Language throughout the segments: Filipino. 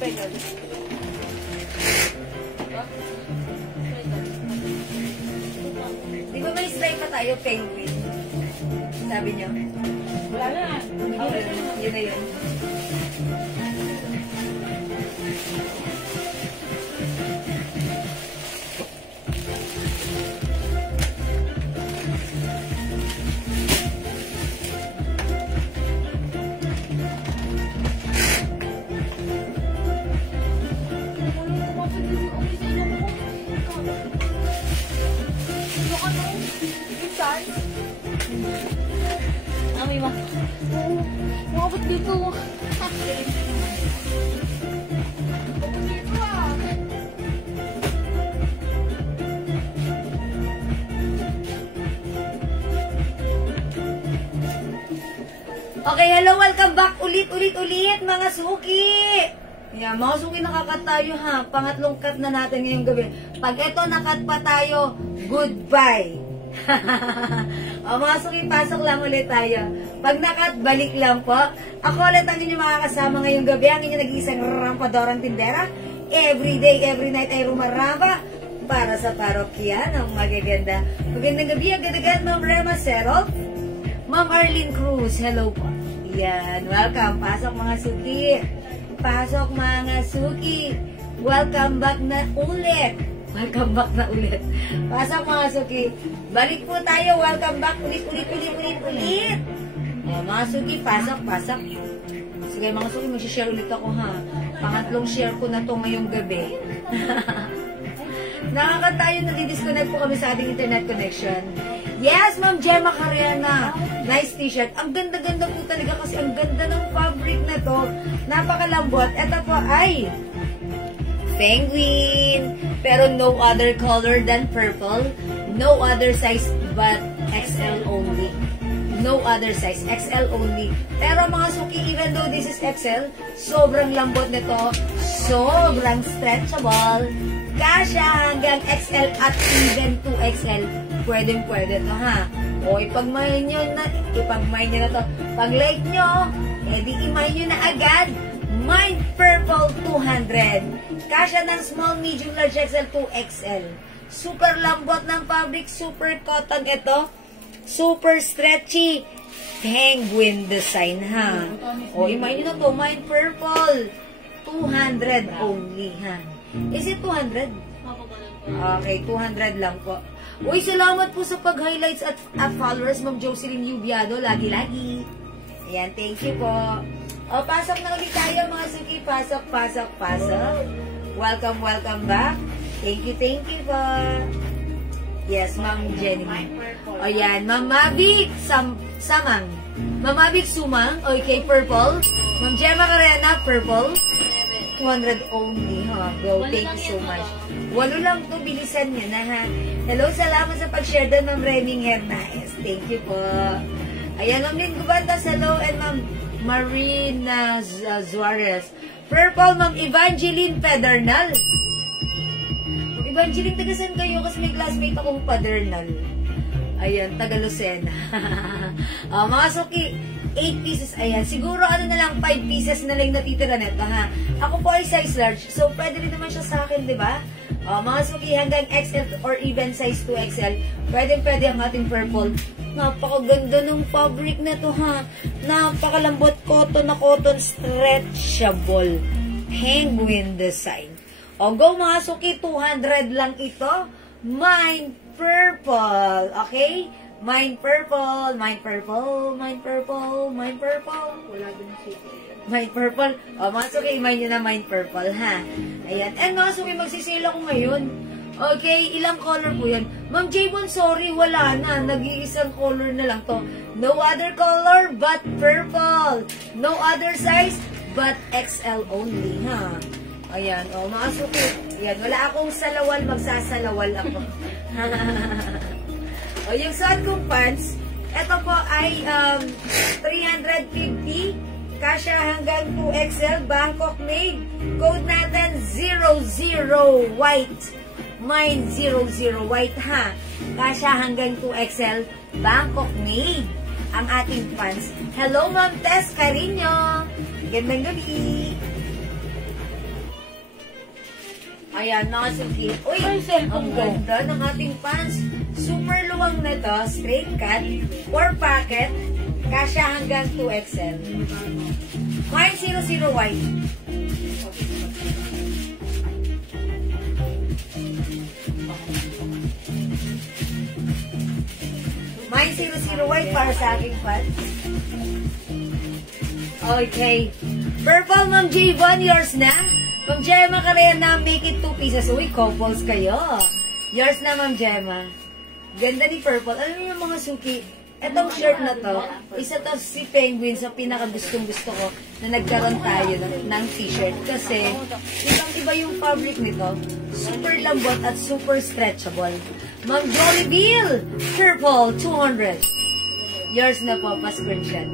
pegal. Di ba may slide pa tayo, penguin? Sabi niyo? Wala na. Okay, yun na yun. Ami ma. Mabot dito. Okay, hello, welcome back ulit mga suki. Yeah, mga suki, nakakat tayo ha. Pangatlong cut na natin ngayong gabi. Pag ito nakat pa tayo, goodbye. O mga suki, pasok lang ulit tayo. Pag nakat, balik lang po. Ako ulit ang inyong makakasama ngayong gabi. Ang inyong nag-iisang rampadorang tindera. Every day, every night ay rumaramba para sa parokya ng magaganda. Magandang gabi, agad-agad, Ma'am Rema Serov. Ma'am Arlene Cruz, hello po. Yan, welcome. Pasok mga suki. Pasok mga suki. Welcome back na ulit. Welcome back na ulit. Pasok mga suki. Balik po tayo. Welcome back ulit. Mga suki, pasok. Sige mga suki, mag-share ulit ako ha. Pangatlong share ko na to ngayong gabi. Nakakatayo, nadi-disconnect po kami sa ating internet connection. Yes, Ma'am Gemma Carriana. Nice t-shirt. Ang ganda-ganda po talaga kasi ang ganda ng fabric na to. Napakalambot. Ito po ay penguin. Pero no other color than purple. No other size but XL only. No other size. XL only. Pero mga suki, even though this is XL, sobrang lambot nito. Sobrang stretchable. Kasya hanggang XL at even 2XL. Pwede to ha. O ipagmahin nyo na to. Pag like nyo, edi imahin nyo na agad. Mind Purple 200. Kasya ng small, medium, large XL, 2XL. Super lambot ng fabric. Super cotton ito. Super stretchy. Penguin design ha. O imahin nyo na to. Mind Purple 200 only ha. Is it 200? Okay, 200 lang po. Uy, salamat po sa pag-highlights at followers, Ma'am Jocelyn Yubiado. Lagi-lagi. Ayan, thank you po. O, pasok na ulit tayo, mga suki. Pasok. Welcome back. Thank you po. Yes, Ma'am Jenny. O, yan. Ma'am Mavic Samang. Ma'am Mavic Sumang. Okay, purple. Ma'am Gemma Carena, purple. 200 only, ha? Go, thank you so much. 8 lang to, bilisan nyo na, ha? Hello, salamat sa pag-share doon, Ma'am Reming Hernaez. Thank you po. Ayan, Ma'am Lynn Gubantas, hello, and Ma'am Marina Zuarez. Purple, Ma'am Evangeline Pedernal. Ma'am Evangeline, tagasan kayo kasi may classmate akong Pedernal. Ayan, taga Lucena. Mga suki, 8 pieces, ayan. Siguro ano na lang, 5 pieces na lang natitira neto, ha? Ako po ay size large, so pwede rin naman siya sa akin, di ba? Mga suki, hanggang XL or even size 2XL, pwede ang ating purple. Napakaganda ng fabric na to, ha? Napakalambot, cotton na cotton, stretchable. Penguin design. O, go mga suki, 200 lang ito. Mind Purple, okay? Mind purple. Wala din siya. Mind purple. O, mga suki, imahin nyo na mind purple, ha? Ayan. And mga suki, magsisale ako ngayon. Okay, ilang color po yan? Ma'am Jabon, sorry, wala na. Nag-iisang color na lang to. No other color but purple. No other size but XL only, ha? Ayan, o, mga suki. Ayan, wala akong salawal, magsasalawal ako. O, yung suot kong pants, ito po ay 350, kasya hanggang 2XL, Bangkok made. Code natin 00 white. Mine 00 white, ha. Kasya hanggang 2XL, Bangkok made. Ang ating pants. Hello, Ma'am Tess Carino. Gandang gabi. Ayan, mga suki. Uy, Ay, cellphone ang ko. ganda ng ating pants. Super luwang na to, straight cut, 4 pocket, kasya hanggang 2XL. Mine 00 white. Mine 00 white para sa aking pants. Okay. Purple, Ma'am Javon, yours na. Ma'am Gemma Carena, make it 2 pieces. Uy, couples kayo. Yours na, Ma'am Gemma. Ganda ni Purple. Alam niyo yung mga suki, etong shirt na to, isa to si Penguin sa pinakagustong-gusto ko na nagkaroon tayo ng t-shirt. Kasi, ibang-iba yung fabric nito. Super lambot at super stretchable. Ma'am Jory Bill, Purple, 200. Yours na po, pa-screenshot.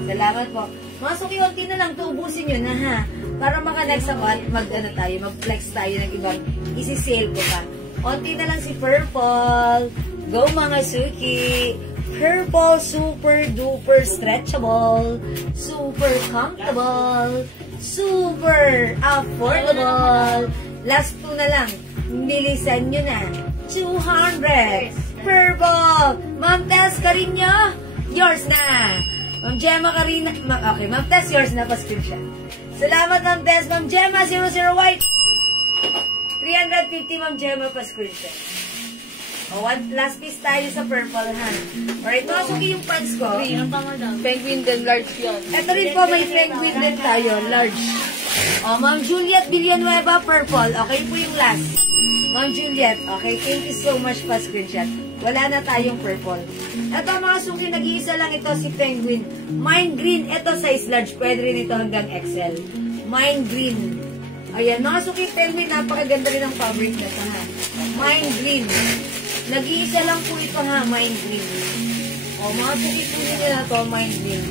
Salamat po. Mga suki, konti na lang, tuubusin nyo na ha. Para maka-next ako at mag-flex tayo ng ibang isi-sale ko pa. Konti na lang si Purple. Go mga suki. Purple, super duper stretchable. Super comfortable. Super affordable. Last 2 na lang. Bilisan nyo na. 200. Purple. Ma'am Tess Carino, yours na. Ma'am Gemma Carina. Okay, Ma'am Tess, yours na pa screenshot. Salamat, Ma'am Tess. Ma'am Gemma, 00 white. 350, Ma'am Gemma, pa screenshot. O, one last piece tayo sa purple, ha? Alright, mga suki yung pants ko. Penguin din, large yun. Ito rin po, may penguin din tayo, large. O, Ma'am Juliet Villanueva, purple. Okay po yung last. Ma'am Juliet, okay, thank you so much pa screenshot. Wala na tayong purple. Ito mga suki, nag-iisa lang ito si Penguin. Mine green, ito size large. Pwede rin ito hanggang XL. Mine green. Ayan, mga suki, Penguin, napakaganda rin ang fabric na ito, ha. Mine green. Nag-iisa lang po ito, ha, mine green. O, mga suki po nyo na ito, mine green.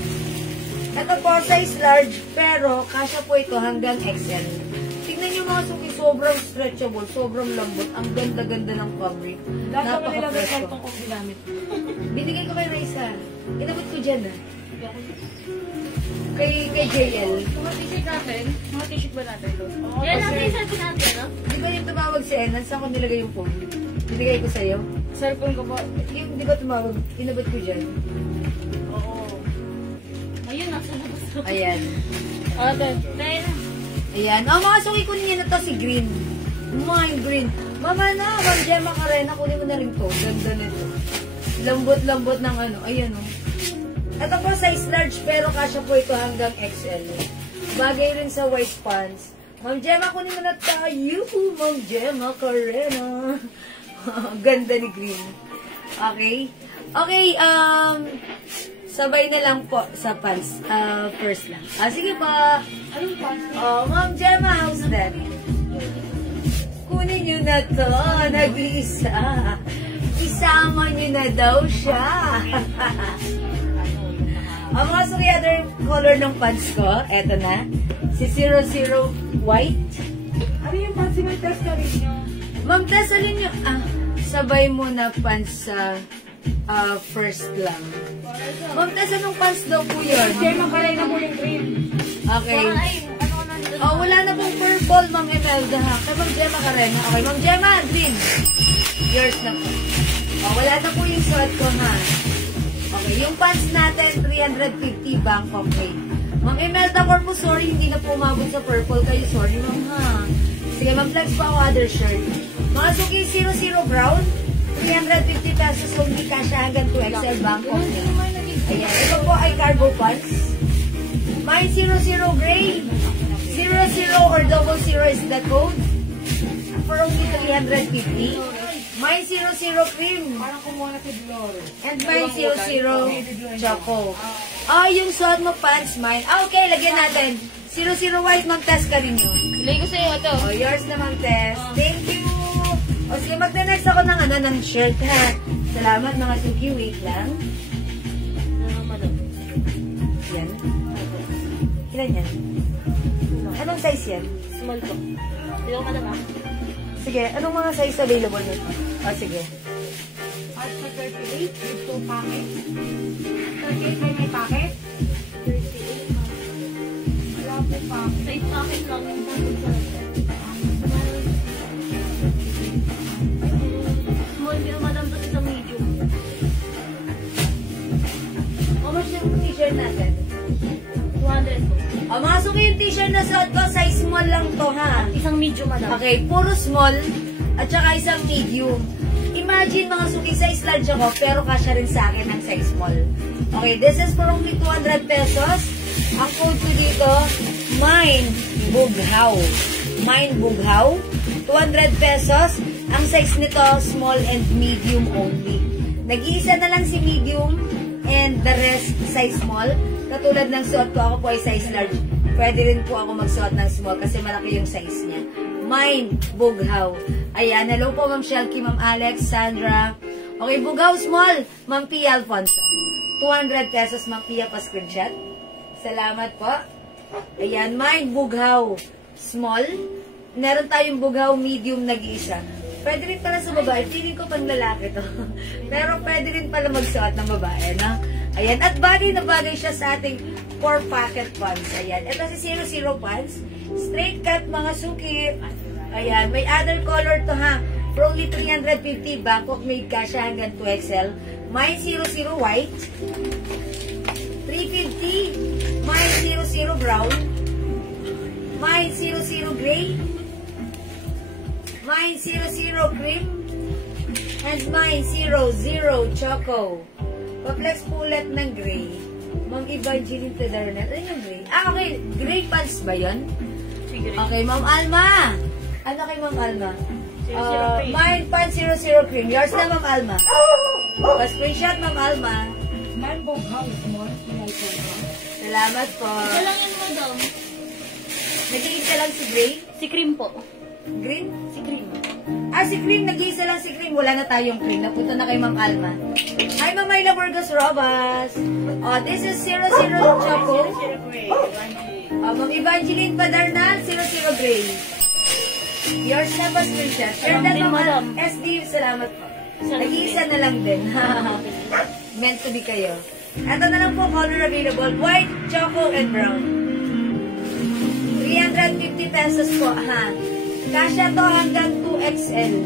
Ito po, size large, pero kasya po ito hanggang XL. Tignan nyo mga suki, sobrang stretchable, sobrang lambot. Ang ganda-ganda ng fabric. Napaka-fresh ko. Binigay ko kay Raisa. Inabot ko dyan, ha. Kay JL. Mga t-shirt natin? Mga t-shirt ba natin? Yan ang t-shirt natin, no? Di ba yung tumawag si Enan? Saan ko nilagay yung phone? Binigay ko sa'yo? Cellphone ko ba? Yung di ba tumawag? Inabot ko dyan. Oo. Ayun, nasa labas ko. Ayan. Ate, tayo na. Ayan. O, mga suki, kunin niya na to si Green. Mine green. Mama na, Ma'am Gemma Carena, kunin mo na rin to. Ganda nito. Lambot-lambot ng ano. Ayan, o. Ito po, size large, pero kasya po ito hanggang XL. Bagay rin sa white pants. Ma'am Gemma, kunin mo na tayo. Ma'am Gemma Carena. Ganda ni Green. Okay? Okay, sabay na lang po sa pants. First lang. Sige po. Anong pants? Oh, Ma'am Gemma, how's that? Kunin nyo na to. Nag-iisa. Isama nyo na daw siya. Ang mga suki, other color ng pants ko, eto na. Si 00 white. Ano yung pants si Ma'am Tess Carino? Ma'am Tess, alin nyo? Sabay mo na pants sa first lang. Ma'am Tess, anong pants daw po yun? Gemma Carino mo yung green. Okay. Ay, ano nandun? Oh, wala na pong purple, Ma'am Imelda, ha? Kay Ma'am Gemma Carena. Okay, Ma'am Gemma, green. Yours na po. Oh, wala na po yung suot ko, ha? Okay, yung pants natin, 350 Bangkok rate. Ma'am Imelda Corpus, sorry, hindi na po umabot sa purple kayo. Sorry, Ma'am, ha? Sige, Ma'am, flex pa ako other shirt. Mga suki, 00 brown, 350 pesos only, kasha hanggang 2XL Bangkok rate. Ayan, ito po ay cargo pants. Mine 00 gray, 00 or 00 is the code for only 350. Mine 00 cream. Parang kumuha na si Blore. And mine 00 choco. Yung suot mo pants, mine. Okay, lagyan natin. 00 white, Ma'am Tess Carino. Ilay ko sa'yo ito. Yours na, Ma'am Tess. Thank you. Sige, mag-next ako ng shirt, ha. Salamat, mga suki. Wait lang. Yan. Ilan yan? Anong size yan? Small ko. Hindi ko madama. Sige, anong mga size available nito? Sige. At sa 38, with 2 packets. 38 may packet? 38. Wala po packet. 8 packet lang yung packet sa t-shirt natin? 200 po. Mga suki, yung t-shirt na suot ko, size small lang to, ha? Isang medium, madam. Okay, puro small at saka isang medium. Imagine mga suki, size large ako, pero kasya rin sa akin ng size small. Okay, this is for only 200 pesos. Ang code ko dito, Mind Bughaw. Mind Bughaw. 200 pesos. Ang size nito, small and medium only. Nag-iisa na lang si medium and the rest size small. Katulad ng suot ko, ako po ay size large. Pwede rin po ako magsuot ng small kasi malaki yung size niya. Mind Bughaw. Ayan, hello po Ma'am Shelky, Ma'am Alex, Sandra. Okay, Bughaw small. Ma'am Pia Alfonso. 200 pesos Ma'am Pia pa screenshot. Salamat po. Ayan, Mind Bughaw small. Meron tayong Bughaw medium nag-iisa. Pwede rin pala sa babae. Feeling ko pang lalaki to. Pero pwede rin pala magsuot ng babae, no? Ayan. At bagay na bagay siya sa ating 4-pocket pants. Ayan. Ito si 00 pants. Straight cut, mga suki. Ayan. May other color to, ha? For only 350. Bangkok made ka siya hanggang 2XL. Mine 00 white. 350. Mine 00 brown. Mine 00 gray. Mine 00 cream. And mine 00 choco. Pa-flex po ulit ng gray. Ma'am Evangeline Tedernel. Ano yung gray? Ah, okay. Gray pants ba yun? Okay, Ma'am Alma. Ano kay Ma'am Alma? Mine pants 00 cream. Yours na, Ma'am Alma. Pa-screenshot, Ma'am Alma. Mine Bughaw small. Salamat po. Ito lang yan, madam. Nag-iisa lang si gray? Si cream po. Green? Si cream. Ah, si cream. Nag-iisa lang si cream. Wala na tayong cream. Napunta na kay Ma'am Alma. Hi, Ma'am Ayla Burgos Robas. This is 00 Choco. Ma'am Evangeline Padarnal, 00 Gray. Yours na ba screenshot? Share na, Ma'am SD. Salamat po. Nag-iisa na lang din. Meant to be kayo. Ito na lang po, color available. White, choco, and brown. 350 pesos po, ha? Kasya to hanggang 2XL.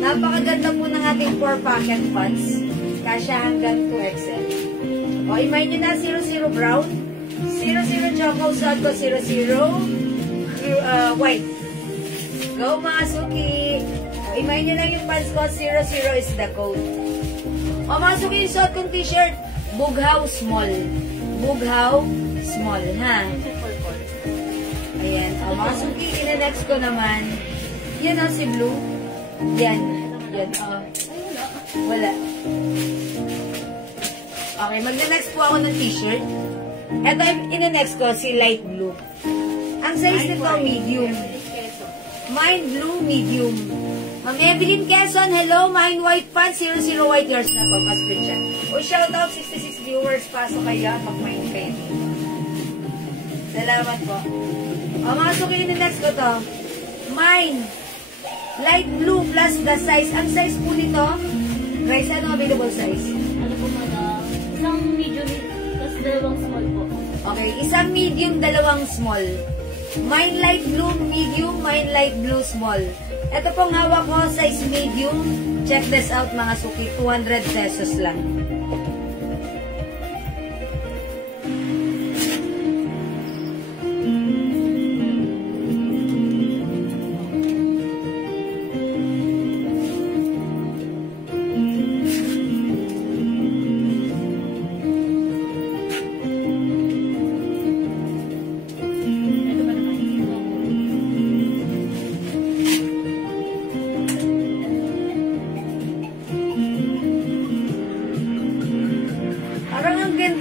Napakaganda po ng ating 4-pocket pants. Kasya hanggang 2XL. O, imay nyo na 00 brown, 00 choco, suot ko 00 white. Go mga suki! O, imay nyo lang yung pants ko, 00 is the code. O mga suki, yung suot kong t-shirt, Bughaw small. Bughaw small, ha? Ayan. O, mga suki, ina-next ko naman. Yan o, si blue. Yan. Yan, o. Wala. Okay, magna-next po ako ng t-shirt. Ito, ina-next ko, si light blue. Ang size nito, medium. Mine blue, medium. Ma'am Evelyn Quezon, hello. Mine white pants, 00 white. Yours na po, pa-screenshot. O, shout out, 66 viewers. Pasok kayo, mag-mine kayo. Salamat po. O, mga suki, ina-next ko to. Mine light blue plus the size. Ang size po nito, guys, ano available size? Ano po, madam? Isang medium, tapos dalawang small po. Okay, isang medium, dalawang small. Mine light blue, medium, mine light blue, small. Ito pong hawak ko, size medium. Check this out mga suki, 200 pesos lang.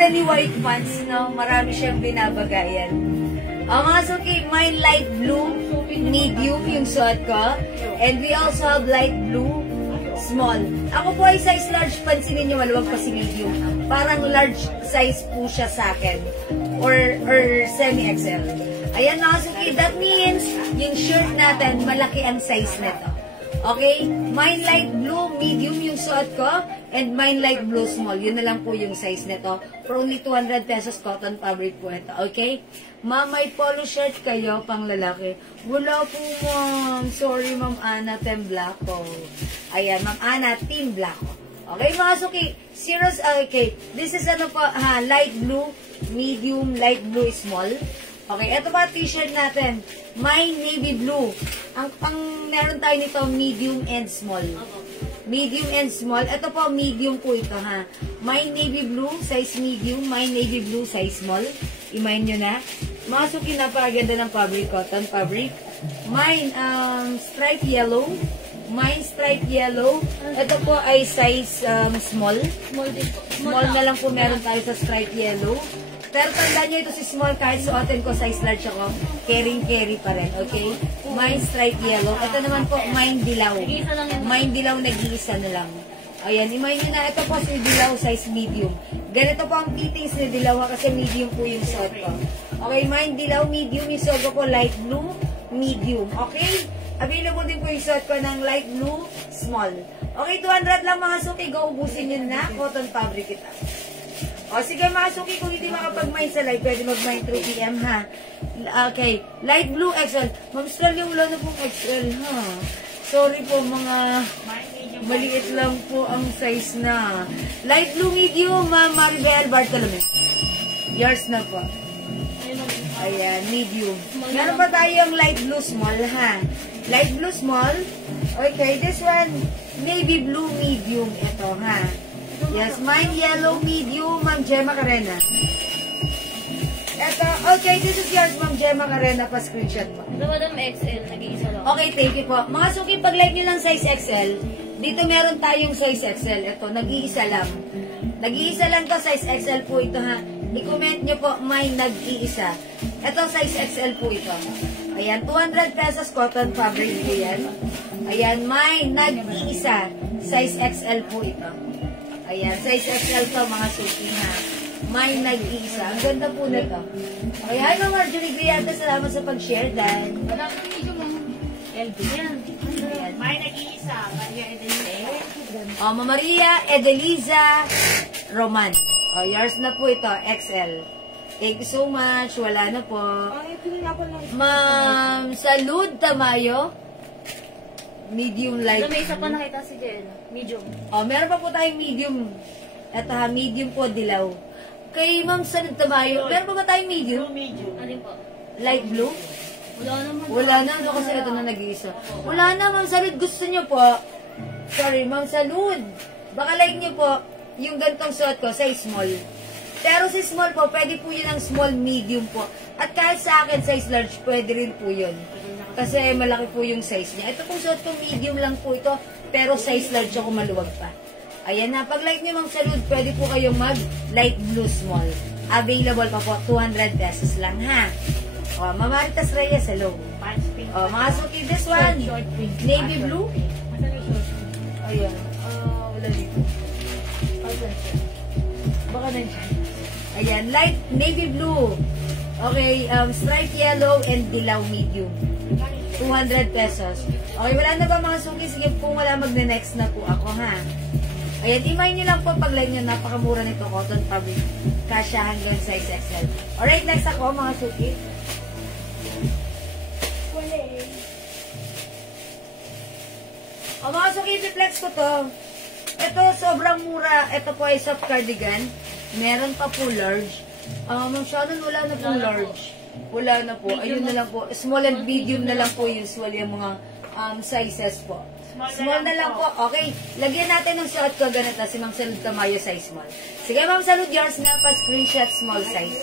Ni white pants, no? Marami siyang binabagayan. Mga suki, mine light blue, medium yung suot ko. And we also have light blue, small. Ako po ay size large, pansinin nyo, maluwag pa si medium. Parang large size po siya sa akin. Or semi-XL. Ayan mga suki, that means yung shirt natin, malaki ang size nito. Okay? Mine light blue, medium yung suot ko. And mine light blue, small. Yun na lang po yung size nito. For only 200 pesos, cotton fabric po ito. Okay? Ma'am, may polo shirt kayo, pang lalaki. Wala po, ma'am. Sorry, Ma'am Ana, Team Blacko. Ayan, Ma'am Ana, Team Blacko. Okay, mga suki. Serious, okay. This is ano po, light blue, medium, light blue, small. Okay, ito pa t-shirt natin. My navy blue. Ang meron tayo nito, medium and small. Medium and small. Ito po, medium po ito, ha. My navy blue, size medium. My navy blue, size small. Imayin nyo na. Mga suki, napakaganda ng fabric, cotton fabric. Mine, striped yellow. Mine, striped yellow. Ito po ay size small. Small din po. Small na lang po meron tayo sa striped yellow. Pero tandaan nyo ito si small kahit suotin ko size large ako. Carry pa rin. Okay? Mine striped yellow. Ito naman po, mine dilaw. Nag-iisa lang yan. Mine dilaw, nag-iisa na lang. Ayan, imayin nyo na. Ito po si dilaw, size medium. Ganito po ang fittings ni dilaw kasi medium po yung suot ko. Okay, mine dilaw, medium. Yung suot ko po light blue, medium. Okay? Available din po yung suot ko ng light blue, small. Okay, 200 lang mga suki. Go, ubusin nyo na. Cotton fabric ito. O, sige mga suki, kung hindi makapag-mine sa live, pwede mag-mine through PM, ha? Okay. Light blue, XL. Ma'am Stroll, yung wala na pong XL, ha? Sorry po, mga maliit lang po ang size na. Light blue, medium, Ma'am Maribel Bartolome. Yours na po. Ayan, medium. Meron pa tayong light blue, small, ha? Light blue, small. Okay, this one, navy blue, medium. Ito, ha? Yes, mine yellow, medium, Ma'am Gemma Carena. Ito, okay, this is yours, Ma'am Gemma Carena, pa-screenshot po. Ito madam XL, nag-iisa lang. Okay, thank you po. Mga suki, pag like nyo lang size XL, dito meron tayong size XL. Ito, nag-iisa lang. Nag-iisa lang to, size XL po ito, ha. I-comment nyo po, may nag-iisa. Ito, size XL po ito. Ayan, 200 pesos cotton fabric po yan. Ayan, may nag-iisa. Size XL po ito. Ayan, size XL to mga suki, ha. May nag-iisa. Ang ganda po na to. Okay, hi Ma'am Marjorie Grianta, salamat sa pag-share dan. Wala ko medyo mga LB. Ayan. May nag-iisa. Maria Edelise. O, Ma'am Maria Edeliza Roman. O, yours na po ito, XL. Thank you so much. Wala na po. Ay, pininapan lang. Ma'am Salud Tamayo. Medium light. Ito may isa pa nakita si Jen. Medium. O, meron pa po tayong medium. Ito ha, medium po, dilaw. Kay Ma'am Salud Tamayo, meron pa ba tayong medium? Medium. Alin po? Light blue? Wala naman. Wala na, ano kasi ito na nag-iisa. Wala na, Ma'am Salud. Gusto nyo po, sorry, Ma'am Salud. Baka like nyo po, yung gantong suot ko, size small. Pero si small po, pwede po yun ang small, medium po. At kahit sa akin, size large, pwede rin po yun. Kasi malaki po yung size niya. Ito pong suot ko, medium lang po ito, pero size large ako maluwag pa. Ayan na, pag like nyo Ma'am Salud, pwede po kayong mag light blue small. Available pa po, 200 pesos lang ha. O, Mamaritas Reyes, hello. O, mga suki, this one, navy blue. Ayan, wala dito. Baka nandiyan. Ayan, light navy blue. Okay, striped yellow and dilaw medium. 200 pesos. Okay, wala na ba mga suki? Sige po, wala magne-next na po ako, ha? Ayan, imay nyo lang po pag like nyo, napakamura nito, cotton fabric. Kasya hanggang size XL. Alright, next ako, mga suki. O, mga suki, i-flex ko to. Ito, sobrang mura. Ito po ay soft cardigan. Meron pa po large. Ma'am Shannon, wala na po large. Wala na po. Ayun na lang po. Small and medium na lang po usually yung mga sizes po. Small na lang po. Okay. Lagyan natin ng suot ko ganito. Si Ma'am Salud Tamayo size small. Sige Ma'am Salud, yours na pa screenshot small size.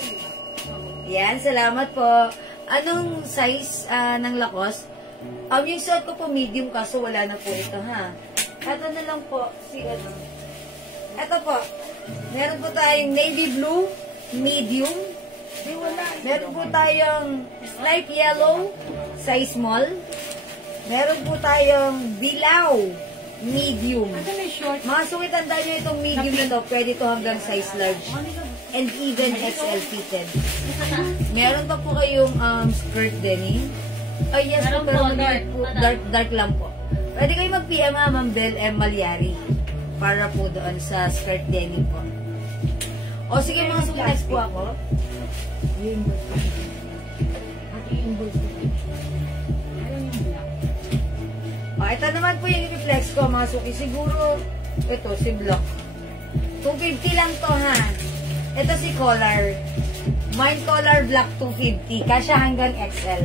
Yan. Salamat po. Anong size ng lakos? Yung suot ko po medium kaso wala na po ito ha. Ito na lang po. Ito po. Meron po tayong navy blue, medium. Meron po tayong stripe yellow, size small. Meron po tayong dilaw, medium. Mga suki, tandaan nyo itong medium na to. Pwede to hanggang size large. And even XL fitted. Meron pa po kayong skirt denim. Ay, yes po, pero dark lang po. Pwede kayo mag-PM ha, Ma'am Bel M. Malyari. Para po doon sa skirt denim po. O sige mga suki, next po ako. O, ito naman po yung i-flex ko mga suki. Siguro, Ito, si Block. 250 lang to, ha? Ito si Color. Mine Color Black 250. Kasya hanggang XL.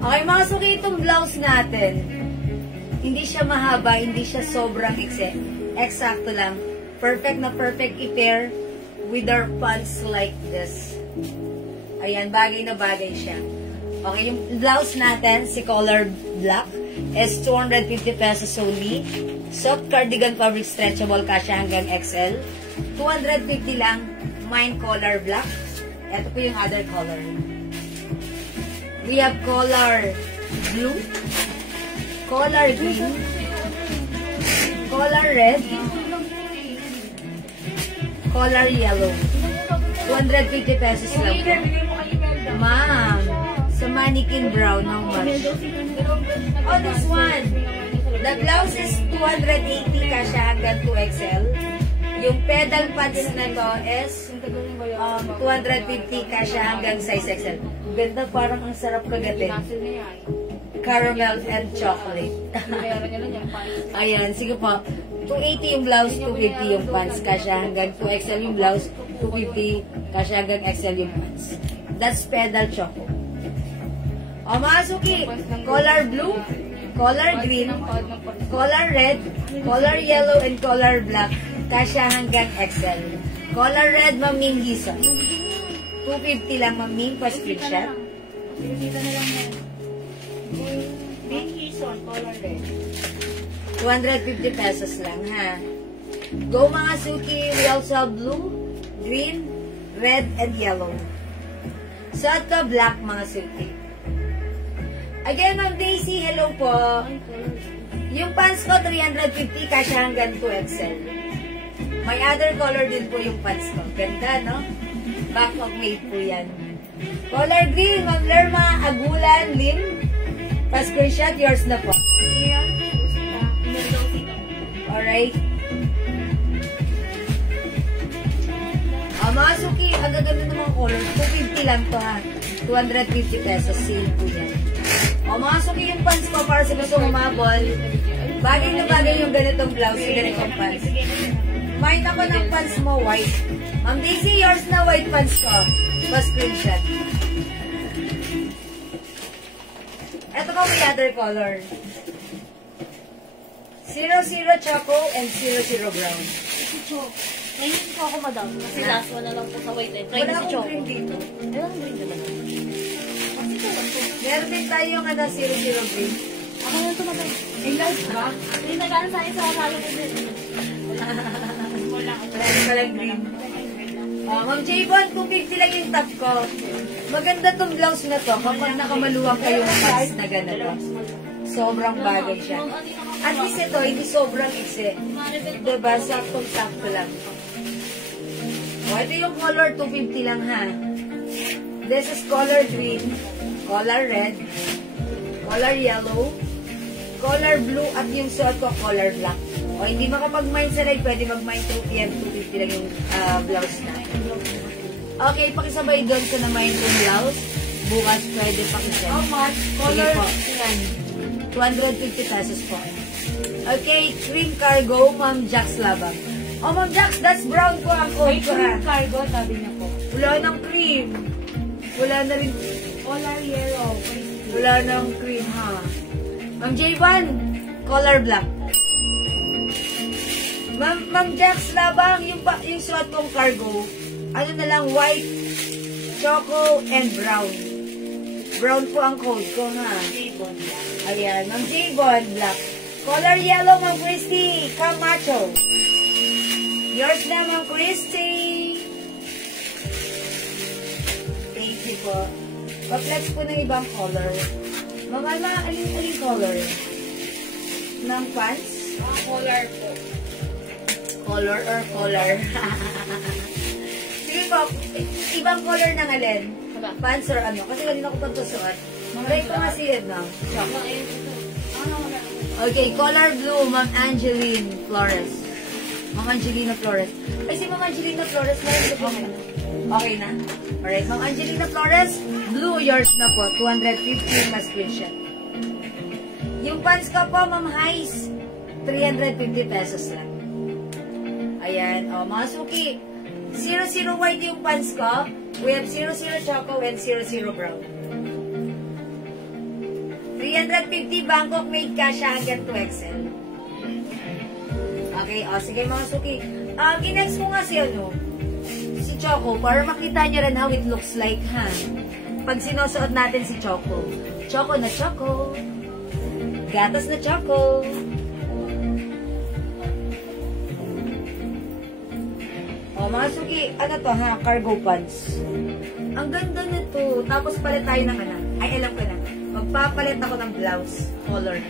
Okay, mga suki, itong blouse natin, hindi siya mahaba, hindi siya sobrang eksakto lang. Perfect na perfect i-pair with our pants like this. Ayan, bagay na bagay siya. Okay, yung blouse natin, si color black, is 250 pesos only. Soft cardigan fabric stretchable, kasya hanggang XL. 250 lang, mine color black. Ito po yung other color. We have color blue, color green, color red, color yellow. 250 pesos lang po. Ma'am, sa mannequin brown, how much? Oh, this one. The blouse is 280 kasya hanggang 2XL. Yung pedal pads na to is 250 kasya hanggang size XL. Ganda, parang ang sarap kagatin. Caramel and chocolate. Ayan, sige po. 280 yung blouse, 250 yung pants. Kasya hanggang 2XL yung blouse, 250 kasya hanggang XL yung pants. That's pedal choco. O mga suki, color blue, color green, color red, color yellow, and color black. Kasya hanggang XL. Color red, Ma'am Ming Gisa. 250 lang, Ma'am Ming, pa-screenshot. Dito na lang yan. Main Gison, color red. 250 pesos lang, ha? Go mga suki, we also have blue, green, red, and yellow. So, ito black mga suki. Again, Ma'am Daisy, hello po. Yung pants ko, 350, kasya hanggang 2XL. May other color din po yung pants ko. Ganda, no? Back of made po yan. Color green, Ma'am Lerma, Agulan, Lim. Pa-screenshot, yours na po. Alright. Mga suki, ang gaganda ng mga colors. 250 lang to, ha? 250 pesos. Sale po yan. Mga suki, yung pants ko para sa gusto umabol. Bagay na bagay yung ganitong blouse, yung ganitong pants. White ako ng pants mo, white. Ma'am Daisy, yours na white pants ko. Pa-screenshot. Ito pa may other color. 00 choco and 00 brown. Ngayon po ako, madam. Kasi last one na lang po sa white. Try Wala si akong Choco. green dito. Walang green na lang. Kasi ito lang po. Meron din tayo yung 00 green. Ako lang ito, madam. English ba? Hindi nagana sa akin sa kasalo ko din. Wala palang green. Ma'am J-Bon, 250 lang yung top ko. Maganda tong blouse na to kapag nakamaluwang kayong pants na ganito. Sobrang bagay siya. At least ito, hindi sobrang iksi. Diba? Saktong-sakto lang. Ito yung color, 250 lang, ha? This is color green, color red, color yellow, color blue, at yung suot ko, color black. O hindi makapag-mind sa red, pwede mag-mind 2 PM, 250 lang yung blouse na. Okay, pakisabay doon sa na-mind yung blouse. Bukas pwede pakisabay. How much? Sige po. 250 pesos po. Okay, cream cargo, Ma'am Jax Labang. Oh, Ma'am Jax, that's brown po ang code ko, ha? Cream cargo, sabi niya po. Wala nang cream. Wala na rin. Color yellow. Wala nang cream, ha? Ma'am J1, color black. Ma'am Jax Labang, yung suot kong cargo, ano na lang, white, choco, and brown. Brown po ang code ko, ha? Ayan, Ma'am J1, black. Color yellow, Ma'am Christy, Camacho. Yours na, Ma'am Christy. Thank you po. Pa-flex po ng ibang color. Mamala, aling color? Ng pants? Color po. Color or color? Sige po, ibang color ng alin? Pants or ano? Kasi kanina ko pa ito suot. Try ko nga siya, ma'am. Okay, color blue, Ma'am Angeline Flores. Ma'am Angelina Flores. Ay, si Ma'am Angelina Flores, meron ko po. Okay na? Alright, Ma'am Angelina Flores, blue, yours na po. 250 na screenshot. Yung pants ko po, Ma'am Hais, 350 pesos lang. Ayan, o, mga suki. 00 white yung pants ko. We have 00 choco and 00 brown. 350 Bangkok made kasha hanggang 2XL. Okay, o, sige mga suki. Ginext ko nga si Choco, para makita nyo rin how it looks like, ha? Pag sinusuot natin si Choco. Choco na Choco. Gatas na Choco. O, mga suki, ano to, ha? Cargo pants. Ang ganda nito. Tapos palit tayo ng ano. Ay, alam ko na. Magpapalit ako ng blouse. Color.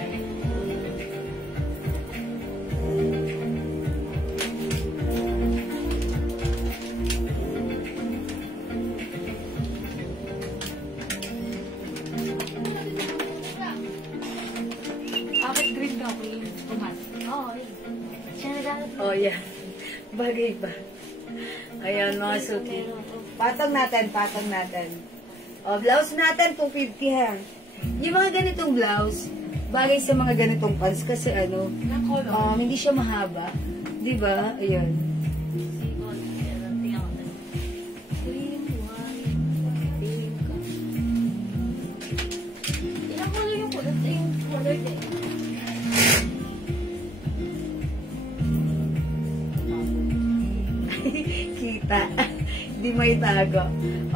Oh, yeah. Bagay ba? Ayan, mga suki. Patong natin. O, blouse natin, 250 ha. Yung mga ganitong blouse, bagay sa mga ganitong pants kasi hindi siya mahaba. Diba? Ayan. Ilang color yung kulot? Yung color din. Kita. Hindi mo itago.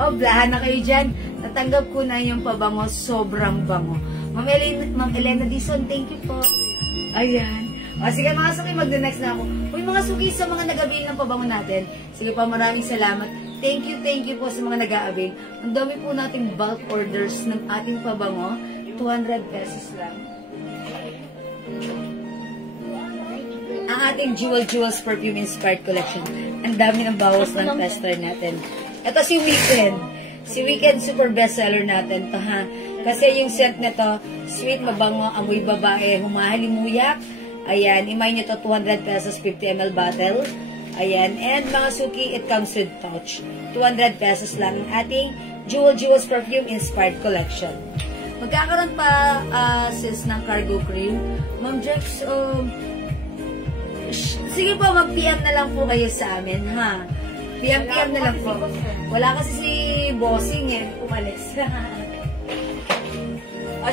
O, blahan na kayo dyan. Natanggap ko na yung pabango. Sobrang bango. Ma'am Elena Dizon, thank you po. Ayan. O, sige mga suki, mag-next na ako. Uy, mga suki sa mga nag-avail ng pabango natin. Sige pa, maraming salamat. Thank you po sa mga nag-avail. Ang dami po nating bulk orders ng ating pabango. 200 pesos lang. Ang ating Jewels Perfume Inspired Collection. Ang dami ng bawas ng tester natin. Ito si Weekend. Si Weekend, super bestseller natin to, ha. Kasi yung scent nito, sweet, mabango, amoy babae, humahalimuyak. Ayan, imay nyo to 200 pesos, 50 ml bottle. Ayan, and mga suki, it comes with pouch. 200 pesos lang ang ating Jewels Perfume Inspired Collection. Magkakaroon pa, sis, ng cargo cream. Ma'am Jex, sige po, mag-PM na lang po kayo sa amin, ha? PM na lang po. Wala kasi si Bossing, umalis.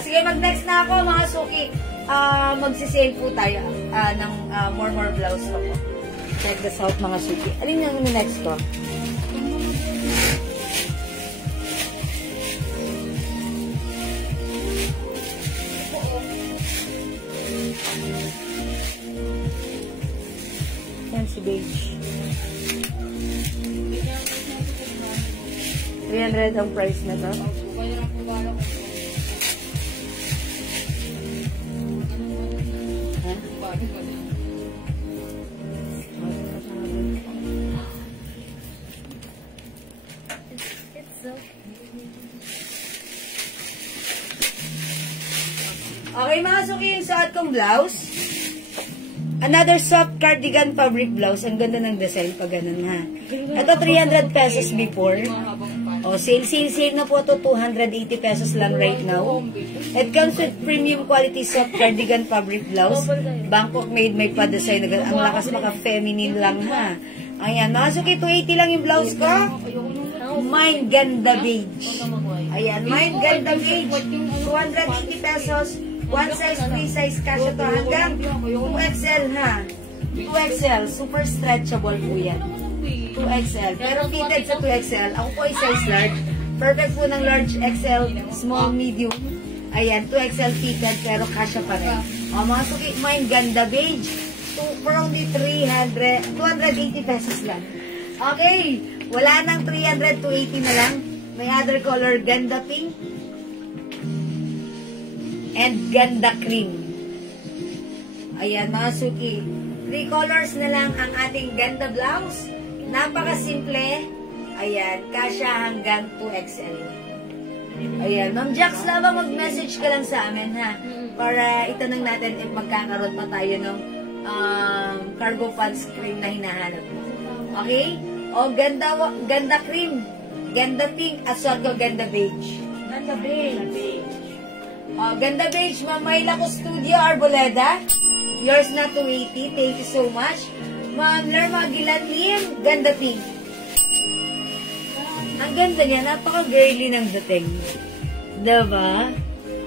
Sige, mag-next na ako, mga suki. Magsisale po tayo ng more blouse pa po. Check this out, mga suki. Alin yung next ko? Yan si beige. 300 ang price na to. Okay mga suki, yung suot kong blouse. Another soft cardigan fabric blouse. Ang ganda ng design pag ganun, ha. Ito 300 pesos before. O, sale na po ito. 280 pesos lang right now. It comes with premium quality soft cardigan fabric blouse. Bangkok made, may pa-design. Ang lakas maka-feminine lang, ha. Ayan, mga suki, 280 lang yung blouse ko. Mine ganda beige. Ayan, mine ganda beige. 280 pesos. One size, free size, kasya to hanggang 2XL, ha. 2XL, super stretchable po yan. 2XL. Pero fitted sa 2XL. Ako po ay size large. Perfect po ng large XL, small, medium. Ayan, 2XL fitted, pero kasya pa rin. O, mga suki, mine ganda beige. For only 280 pesos lang. Okay, wala nang 300, 280 na lang. May other color, ganda pink. and Ganda Cream. Ayan, mga suki. 3 colors na lang ang ating ganda blouse. Napakasimple. Ayan, kasya hanggang 2XL. Ayan, Ma'am Jax, laba mag-message ka lang sa amin, ha? Para itanong natin if magkakaroon pa tayo ng cargo pants cream na hinahanap mo. Okay? O, ganda cream. Ganda pink at saka ganda beige. Ganda beige. O, ganda beige, Ma'am Mayla ko Studio Arboleda. Yours na 280. Thank you so much. Ma'am Lerma Aguilan Lim, ganda pink. Ang ganda niya, napaka-girly ng dating. Diba?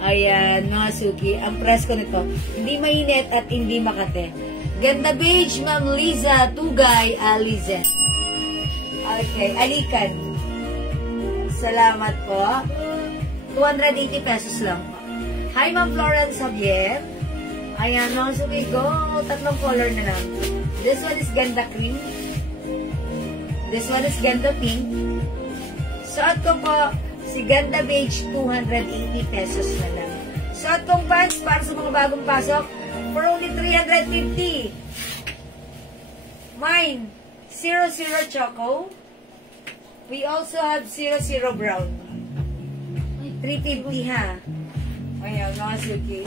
Ayan, mga suki. Ang presko nito, hindi mainit at hindi makate. Ganda beige, Ma'am Liza Tugay Alizen. Okay, alikan. Salamat po. 280 pesos lang po. Hi, Ma'am Florence Javier. Ayan, mga suki, go. 3 color na lang. This one is ganda cream. This one is ganda pink. Suot ko po si ganda beige, 280 pesos na lang. Suot kong pants para sa mga bagong pasok for only 350. Mine, 00 choco. We also have 00 brown. 350 ha. Ayan, mga suki.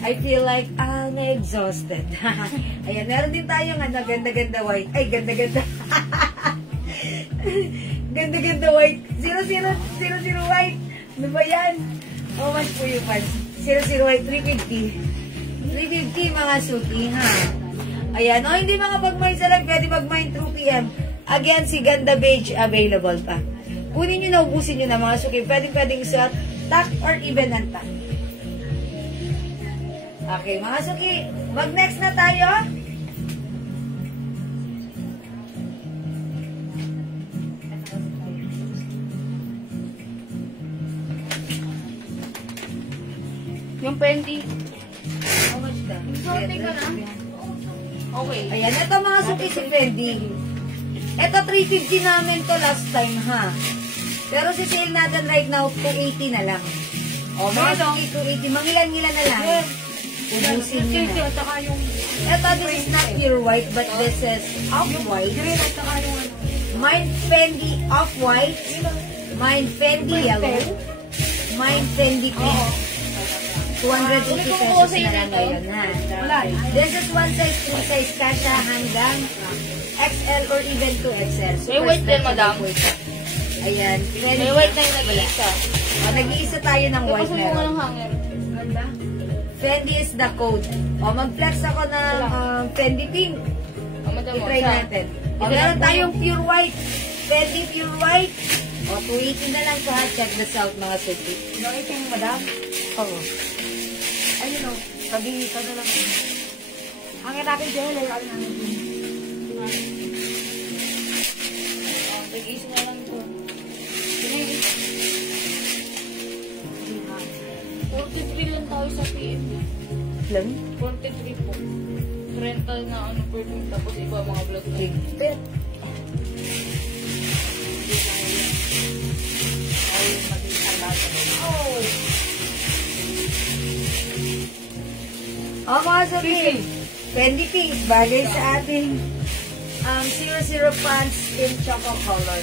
I feel like na-exhausted. Ayan, meron din tayong ganda-ganda white. Ay, ganda-ganda. Ganda-ganda white. 00 white. Ano ba yan? How much po yung pants? 00 white, 350. 350 mga suki, ha? Ayan. O, hindi mga pag-mine sa lang. Pwede mag-mine through PM. Again, si ganda beige available pa. Kunin nyo na, ubusin nyo na mga suki. Pwedeng suot, tack or even and tack. Okay, mga suki. Mag-next na tayo. Yung Fendi. How much ka? Sorting ka na? Okay. Ayan, ito mga suki si Fendi. Ito 350 namin to last time, ha? Pero si sale natin right now, 280 na lang. O, mga suki, 280. Mangilan-ngilan na lang. Ubusin nyo na. Ito, this is not pure white, but this is off-white. Mine Fendi off-white. Mine Fendi yellow. Mine Fendi pink. 280 pesos na lang ngayon, ha? This is one size, 2 size, kasha hanggang XL or even 2XL. May white din, madam. Ayan. May white na yung nag-iisa. Nag-iisa tayo ng white Tapos mo meron. ng hanger. Ganda. Fendi is the code. O, mag-flex ako ng Fendi pink. Madam, I-try natin. O, meron tayong pure white. Fendi pure white. O, 280 na lang to, ha? Check this out, mga suki. Nakita yung madam? Oo. Ayun o. Sabi ka na lang. Hangin natin dyan. Layaan namin dyan. Nag-iisa na lang ito. 43 lang tayo sa PM. Lang? 43 po. Rental na per room, tapos iba mga vlog na. Tigtit. O, mga sabihin. Fendi pink. Bagay sa ating 00 pants in choco color.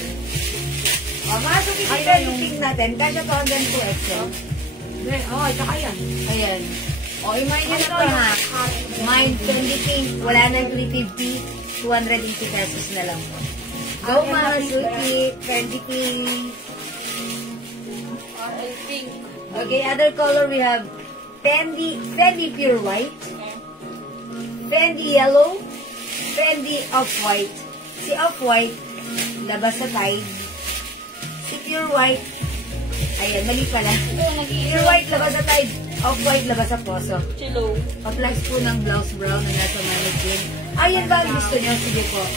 O, mga sabihin yung Fendi pink natin. Kasya to hanggang 2XL. Oo, tsaka yan. Ayan. O, i-mine nyo na to, ha? Mine Fendi pink. Wala nang 350. 280 pesos na lang po. Go, mga suki. Fendi pink. I think. Okay, other color we have Fendi pure white, Fendi yellow, Fendi off-white. Si off-white, labas sa Tide. Si pure white, ayan, mali pala. Pure white, labas sa Tide. Off-white, labas sa Poso. Chilo. Pa-flex po ng blouse brown na nasa mannequin. Ayan ba ang gusto niyo? Sige po.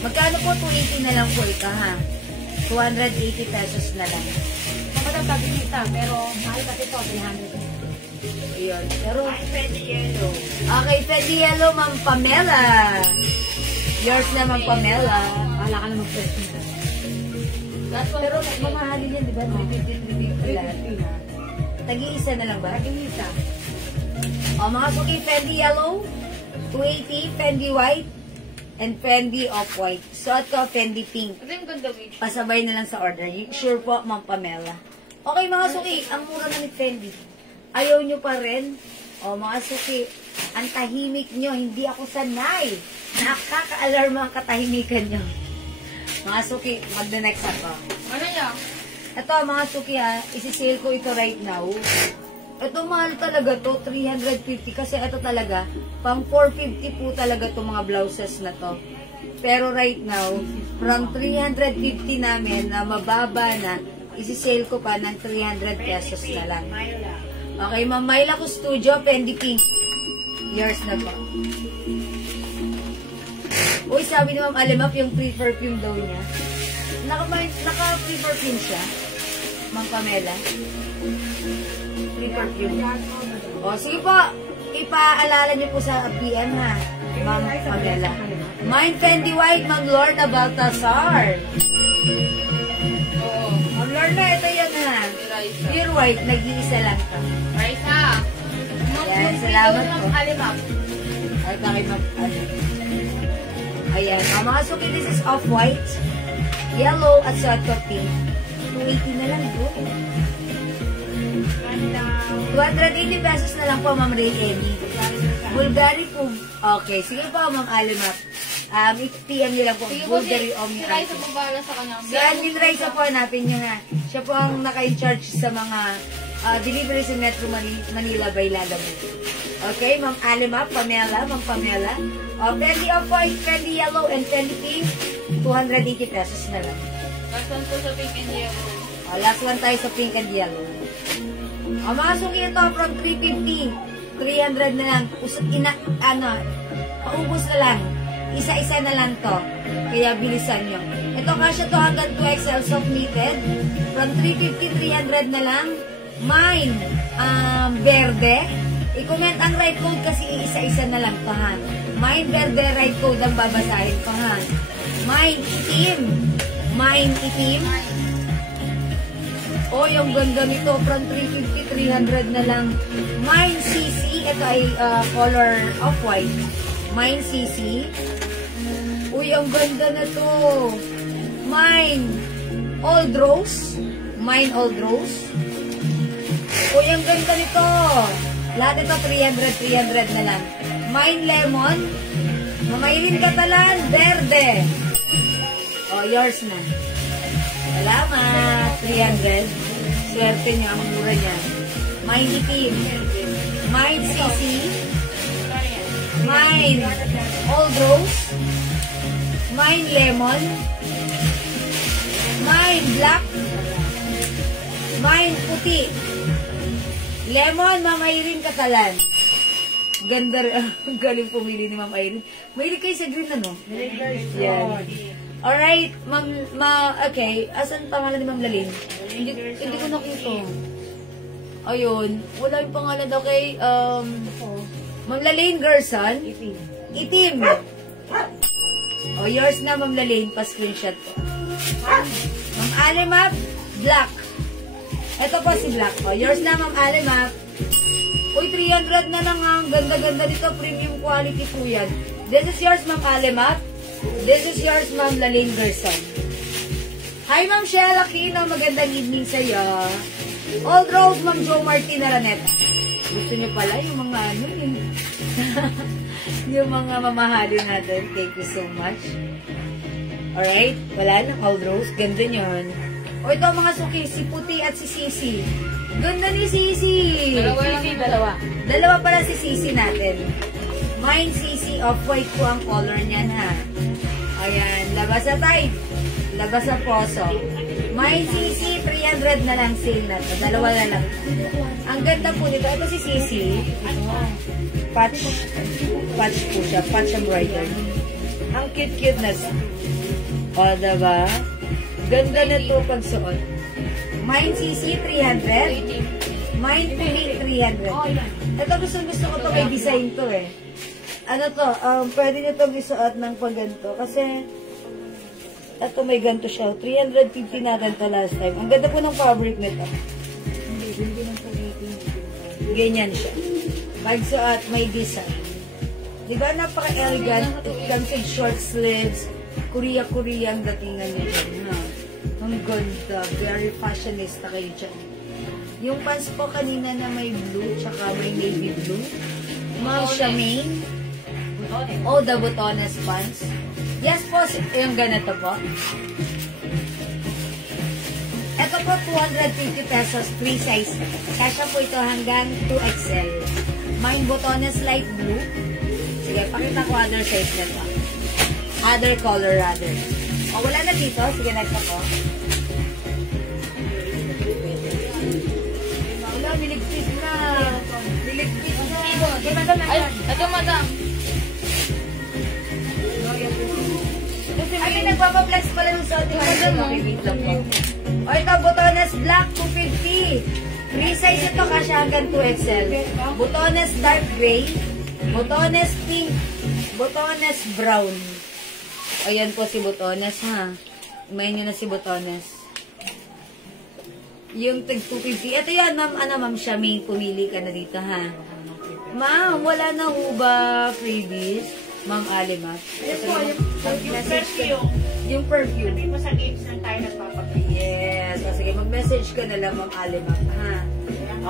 Magkano po? 280 na lang po ito, ha? 280 pesos na lang. Kapag sabi kita, pero mahal kasi ito, 300. Ayun. Pero, Fendi yellow. Okay, Fendi yellow, Ma'am Pamela. Yours na, Ma'am Pamela. Wala ka na mag-first na. Pero, mamahalin yan, di ba? 350 lahat. Tagi-isa na lang ba? Tag-isa. O, mga suki, Fendi Yellow, 280, Fendi White, and Fendi Off-White. Suot ko, Fendi Pink. Ito yung ganda, bitch. Pasabay na lang sa order. Sure po, Ma'am Pamela. Okay, mga suki, ang mura na ni Fendi. Ayaw nyo pa rin? O, mga suki, ang tahimik nyo, hindi ako sanay. Nakaka-alarma ang katahimikan nyo. Mga suki, mag-the-next ako. Ano yan? Ito, mga suki ha, isi-sale ko ito right now. Ito, mahal talaga to, 350. Kasi ito talaga, pang 450 po talaga itong mga blouses na to. Pero right now, from 350 namin na mababa na, isi-sale ko pa ng 300 pesos na lang. Okay, Ma'am Myla ko Studio, Fendi Pink. Yours na po. Uy, sabi ni Ma'am Alimap, yung pre-perfume daw niya. Naka-pre-perfume siya. Ma'am Pamela. Pre-perfume. O, sige po. Ipaalala niyo po sa PM ha. Ma'am Pamela. Mine Fendi White, Ma'am Lorna Baltasar. Oo. Ma'am Lorna, ito yan ha. Pure white, nag-iisa lang to. Raisa. Yan, salamat po. Alimap. Ay, kami ayan. Mga suki, this is off-white, yellow, at suot ko pink. 280 na lang po. 280 pesos na lang po, Ma'am Ray Emmy. Bulgari po. Okay, sige po, Ma'am Alimap. PM nyo lang po. Bulgari Omni. Si Raisa po bala sa kanya. Si Admin Raisa po, hanapin nyo nga. Siya po ang naka-in-charge sa mga delivery sa Metro Manila by Lagamo. Okay, Ma'am Alimap, Pamela, Ma'am Pamela. Fendi Off-White, Fendi Yellow, and Fendi Pink, 280 pesos na lang. Last one po sa pink and yellow. Last one tayo sa pink and yellow. Mga suki ito from 350, 300 na lang. Paubos na lang. Isa-isa na lang to. Kaya bilisan nyo. Ito kasya to hanggang 2XL soft knitted. From 350, 300 na lang. Mine, verde. I-comment ang right code kasi isa-isa na lang to ha. Mine verde, right code ang babasahin ko ha. Mine itim. Mine itim. O, yung ganda nito. From 350, 300 na lang. Mine CC. Ito ay color off-white. Mine CC. Uy, ang ganda na to. Mine Old Rose. Mine Old Rose. Uy, ang ganda nito. Lahat ito 300 na lang. Mine Lemon. Mamailin Catalan. Verde. O, yours na. Salamat. 300. Swerte niya. Ang mura niya. Mine Itim. Mine CC. Mine Old Rose. Mine Lemon. Mine Black. Mine Puti. Lemon, Ma'am Irene Catalan. Ganda rin. Galing pumili ni Ma'am Irene. Mahilig kayo sa green, ano? Yan. Alright, okay. Asan pangalan ni Ma'am Lalin? Hindi ko nakita. Ayun. Wala yung pangalan daw kay, Ma'am Lalin Gerson. Itim. O, yours na, Ma'am Lalin. Pa-screenshot ko. Ma'am Alimap, black. Ito po si black. O, yours na, Ma'am Alimap. Uy, 300 na lang ang ganda-ganda dito. Premium quality po yan. This is yours, Ma'am Alimap. This is yours, Ma'am Lalin Gerson. Hi, Ma'am Shell Aquino. Magandang evening sa'yo. Old Rose, Ma'am Jo Martin Araneta. Gusto niyo pala yung mga ano, yung mga mamahalin natin. Thank you so much. Alright, wala na, Old Rose. Ganda niyon. O ito mga suki, si Puti at si Sisi. Ganda ni Sisi. Dalawa pala si Sisi natin. Mine Sisi, off-white po ang color niyan ha. Ayan, labas sa tide. Labas sa poso. Mine Sisi, 300 na lang sale na to. Dalawa na lang. Ang ganda po nito. Ito si Sisi. Patch po siya. Patch embroidered. Ang cute-cute na siya. O, diba? Ganda na to pagsuot. Mine CC, 300. Mine Pink, 300. Ito gusto ko to may design to eh. Ano to, pwede nyo itong isuot ng pagganto. Kasi, ito may ganto siya. 350 natin to last time. Ang ganda po ng fabric nito. Hindi ng 280. Ganyan siya. Pagsuot, may design. Diba, napaka-elegant. It comes with short sleeves. Korea-Korean datingan niya dyan, ha? Ang ganda. Very fashionista kayo dyan. Yung pants po kanina na may blue, tsaka may navy blue. Ma'am Charmaine. Oh, the botones pants. Yes po, yung ganito po. Ito po, 250 pesos, free size. Kasya po ito hanggang 2XL. May botones light blue. Sige, pakita ko other size na ito. Other color rather. O, wala na dito. Sige, next ako. Wala, niligpit na. Niligpit na. Okay, madam. Ay, ito madam. Ay, nagpapaplex pala ng suot. Wait lang po. O, ito, botones black, 250. Free size ito kasi hanggang 2XL. Botones dark gray. Botones pink. Botones brown. Ayan po si botones, ha. Umayin nyo na si botones. Yung tag 250. Ito yan, ma'am. Ano, ma'am Charmaine, pumili ka na dito, ha. Ma'am, wala na ho ba freebies? Ma'am Alimat. Yes po, yung perfume. Yung perfume. Hindi mo sa games lang tayo nagpapagay. Yes. O, sige, mag-message ka na lang, Ma'am Alimat, ha.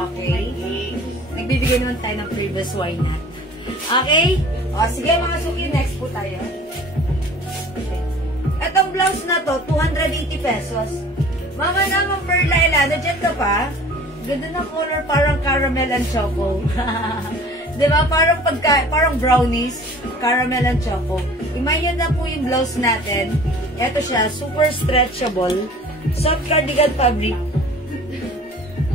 Okay. Nagbibigay naman tayo ng previous wine na. Okay? O, sige, mga suki, next po tayo. Itong blouse na to, 280 pesos. Mama naman, Perla Elano, dyan ka pa? Ganda na color, parang caramel and choco. Diba? Parang brownies, caramel and choco. Imagine na po yung blouse natin. Ito siya, super stretchable. Soft cardigan fabric.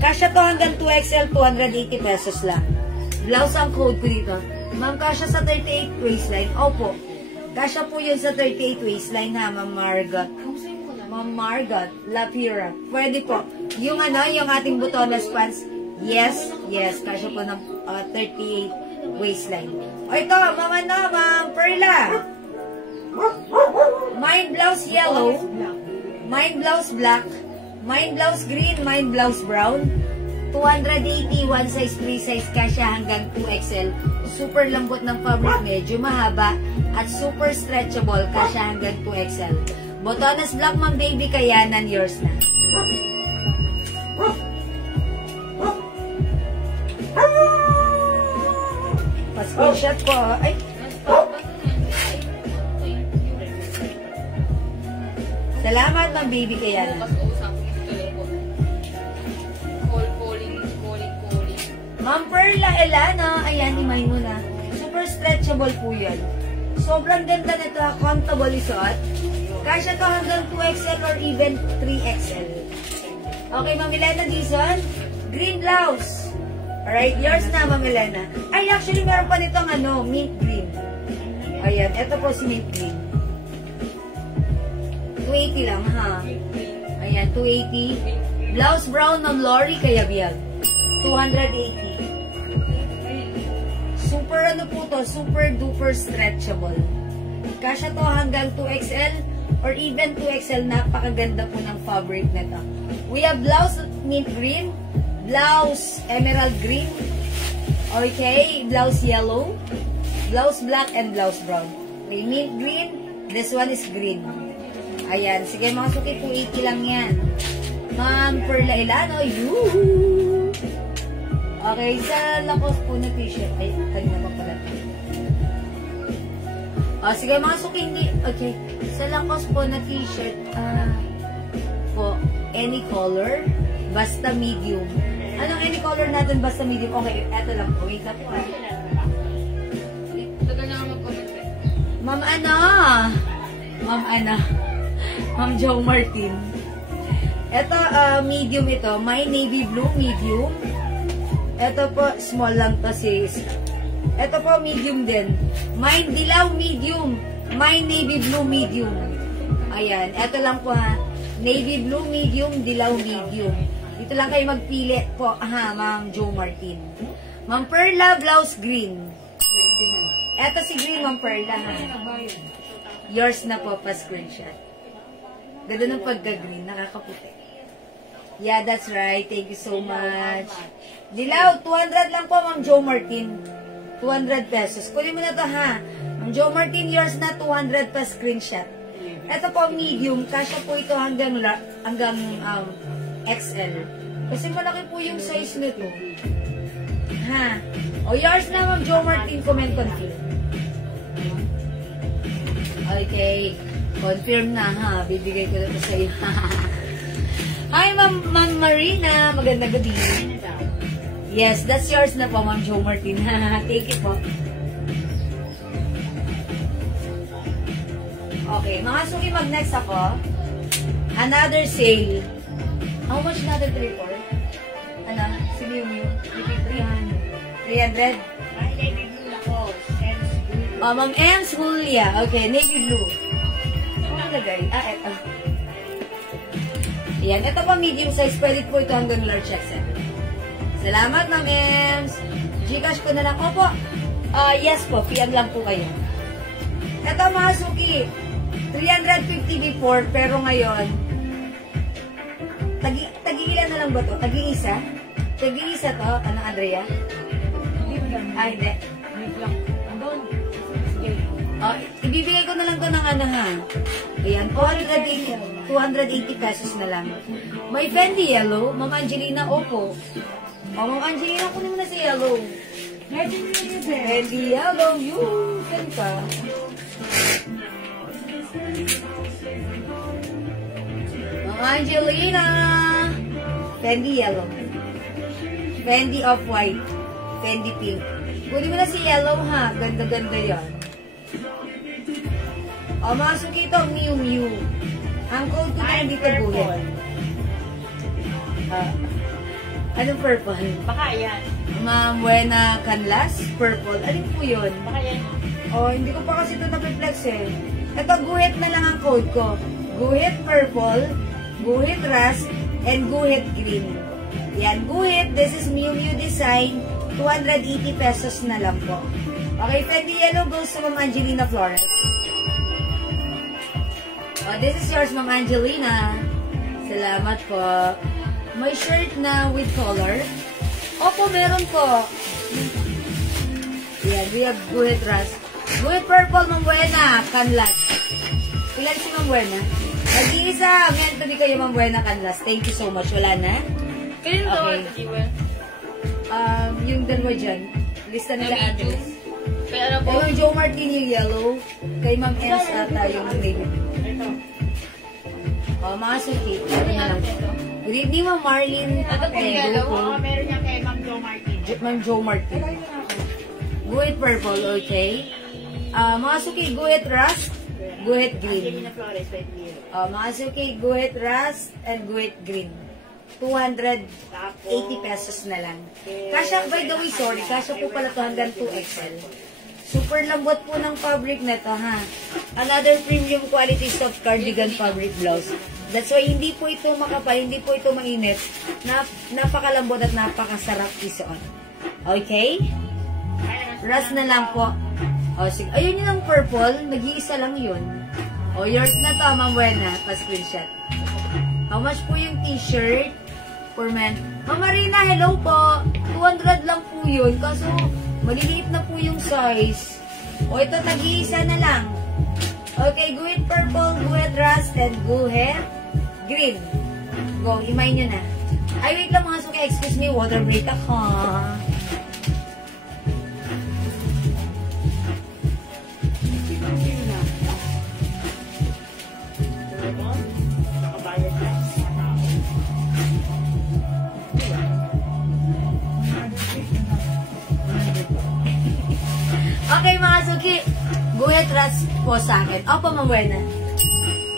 Kasya to hanggang 2XL, 280 pesos lang. Blouse ang code ko dito. Ma'am, kasya sa 38 waistline. Opo. Kasya po yun sa 38 waistline, ha, Ma'am Margot. Ma'am Margot, Lapira. Pwede po. Yung yung ating botones pants, yes, kasya po ng 38 waistline. O ito, Ma'am Perla. Mine blouse yellow, mine blouse black, mine blouse green, mine blouse brown. 280, one size, 3 size, kasya hanggang 2XL. Super lambot ng fabric, medyo mahaba, at super stretchable, kasya hanggang 2XL. Botones black, Ma'am Baby, kayanan, yours na. Pa-screenshot ko. Ay. Salamat, Ma'am Baby, kayanan. Ma'am Perla Elana, ayan, imahin mo na. Super stretchable po yan. Sobrang ganda nito, comfortable isuot. Kasya to hanggang 2XL or even 3XL. Okay, Ma'am Elena Dizon, green blouse. Alright, yours na, Ma'am Elena. Ay, actually, meron pa nitong mint green. Ayan, ito po si mint green. 280 lang, ha? Ayan, 280. Blouse brown ng Lori Kayabiyag. 280. Super po to, super duper stretchable. Kasya to hanggang 2XL or even 2XL. Napakaganda po ng fabric na to. We have blouse mint green, blouse emerald green, okay, blouse yellow, blouse black, and blouse brown. May mint green, this one is green. Ayan, sige mga suki, 280 lang yan. Ma'am Perla Elano, yuhuu! Okay, sa Lacoste po na t-shirt. Ay, kanina pa pala. Sige, mga suki, hindi. Okay, sa Lacoste po na t-shirt, po, any color, basta medium. Anong any color natin, basta medium? Okay, eto lang po. Wait na po. Tagal na mag-comment. Ma'am Jo Martin. Ito, medium ito. My navy blue, medium. Ito po, small lang to sis. Ito po, medium din. Mine dilaw, medium. Mine navy blue, medium. Ayan, ito lang po ha. Navy blue, medium, dilaw, medium. Dito lang kayo magpili po, ha, Ma'am Jo Martin. Ma'am Perla, blouse green. Ito si green, Ma'am Perla, ha. Yours na po, pa-screenshot. Ganda ng pagka-green, nakakaputi. Yeah, that's right. Thank you so much. Dilaw, 200 lang po, Ma'am Jo Martin. 200 pesos. Kunin mo na to, ha? Ma'am Jo Martin, yours na 200 pa screenshot. Ito po, medium. Kasya po ito hanggang XL. Kasi malaki po yung size nito. Ha? O, yours na, Ma'am Jo Martin. Comment confirm. Okay. Confirm na, ha? Bibigay ko na ito sa iyo. Hi, Ma'am Marina. Magandang gabi. Yes, that's yours na po, Ma'am Jo Martin. Thank you po. Okay, mga suki, mag-next ako. Another sale. How much natin 3-4? Ano? Sige yung 300? Oh, Ma'am Ems Julia. Okay, navy blue. Ano nalagay? Eto. Yan, ito pa medium size. Pwede po ito hanggang large XL. Salamat, Ma'am Ems. Gcash ko na lang. Opo. Yes po. PM lang po kayo. Ito, mga suki. 350 before, pero ngayon, tagi-ilan na lang ba to? Tagi-isa? Tagi-isa to? Ano, Andrea? Hindi. Ibibigay ko na lang to ng ano, ha? Ayan, 280 pesos na lang. May Fendi Yellow. Ma'am Angelina, opo. Ma'am Angelina, kunin mo na si Yellow. Fendi Yellow, yun. Saan ka? Ma'am Angelina. Fendi Yellow. Fendi Off-White. Fendi Pink. Kunin mo na si Yellow, ha? Ganda-ganda yan. O, mga suki ito, Miu Miu. Ang code ko na dito buhin. Anong purple? Baka yan. Ma'am Buena Canlas, purple. Alin po yun? Baka yan. O, hindi ko pa kasi ito na-reflex eh. Ito, guhit na lang ang code ko. Guhit purple, guhit rust, and guhit green. Yan, guhit. This is Miu Miu design. 280 pesos na lang po. Okay, Fendi Yellow goes to Ma'am Angelina Flores. Oh, this is yours, Ma'am Angelina. Salamat po. May shirt na with color. Opo, meron po. Yan, we have Guhit Rust. Guhit Purple, Ma'am Buena, Canlas. Ilan si Ma'am Buena? Nag-iisa. Mento di kayo, Ma'am Buena, Canlas. Thank you so much. Wala na? Kailan daw Okay. ito, Jewel? Yung dalawa dyan. Lista nila address. Kaya ano po? Kay Ma'am Jo Martin yung yellow. Kay Ma'am Ems ata yung navy. Ito. Oh, mga suki. Good evening, Ma'am Marlene. Ito po yung yellow. Meron niya kay Ma'am Jo Martin. Ma'am Jo Martin. Guhit purple, okay. Mga suki, guhit rust, guhit green. Flores, Mga suki, guhit rust, and guhit green. 280 pesos na lang. Kasya, by the way, sorry, kasya po pala to hanggang 2XL. Super lambot po ng fabric na to, ha. Another premium quality soft cardigan fabric blouse. That's why hindi po ito makapal, hindi po ito mainit. Napakalambot at napakasarap isuot. Okay? Rust na lang po. O, sige. Ayun yun ang purple. Nag-iisa lang yun. O, yours na to, Ma'am Buena. Pa-screenshot. How much po yung t-shirt? For men. Ma'am Marina, hello po. 200 lang po yun. Kaso, maliliit na po yung size. O, ito, nag-iisa na lang. Okay, guhit purple, guhit rust, and guhit green. Go, imay nyo na. Ay, wait lang mga suki. Excuse me, water break ako. Okay, mga suki. Guhit rust po sa akin. Opo, Ma'am Buena.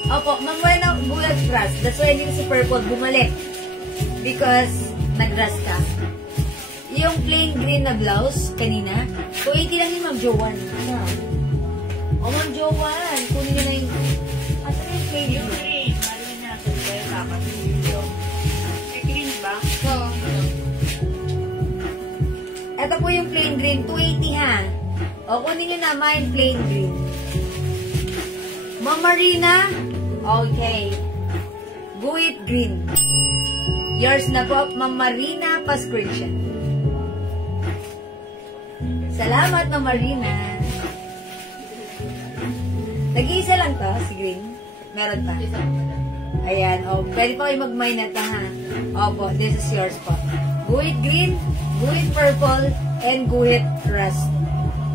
Opo, Ma'am Buena, guhit rust. That's why yung si purple bumalik. Because nag-rust ka. Yung plain green na blouse, kanina, 280 lang yung Ma'am Joanne. Ano? O, Ma'am Joanne, kunin nyo na yung... Asa na yung plain green? Marin natin kayo dapat yung green ba? So, ito po yung plain green, 280 ha. O, kunin nyo naman plain green. Ma'am Marina, okay. Guhit green. Yours na po, Ma'am Marina pa-screenshot. Salamat, Ma'am Marina. Nag-iisa lang to, si Green. Meron pa. Ayan, pwede pa kayo mag-mine na ta, ha? Opo, this is yours po. Guhit green, guhit purple, and guhit rust.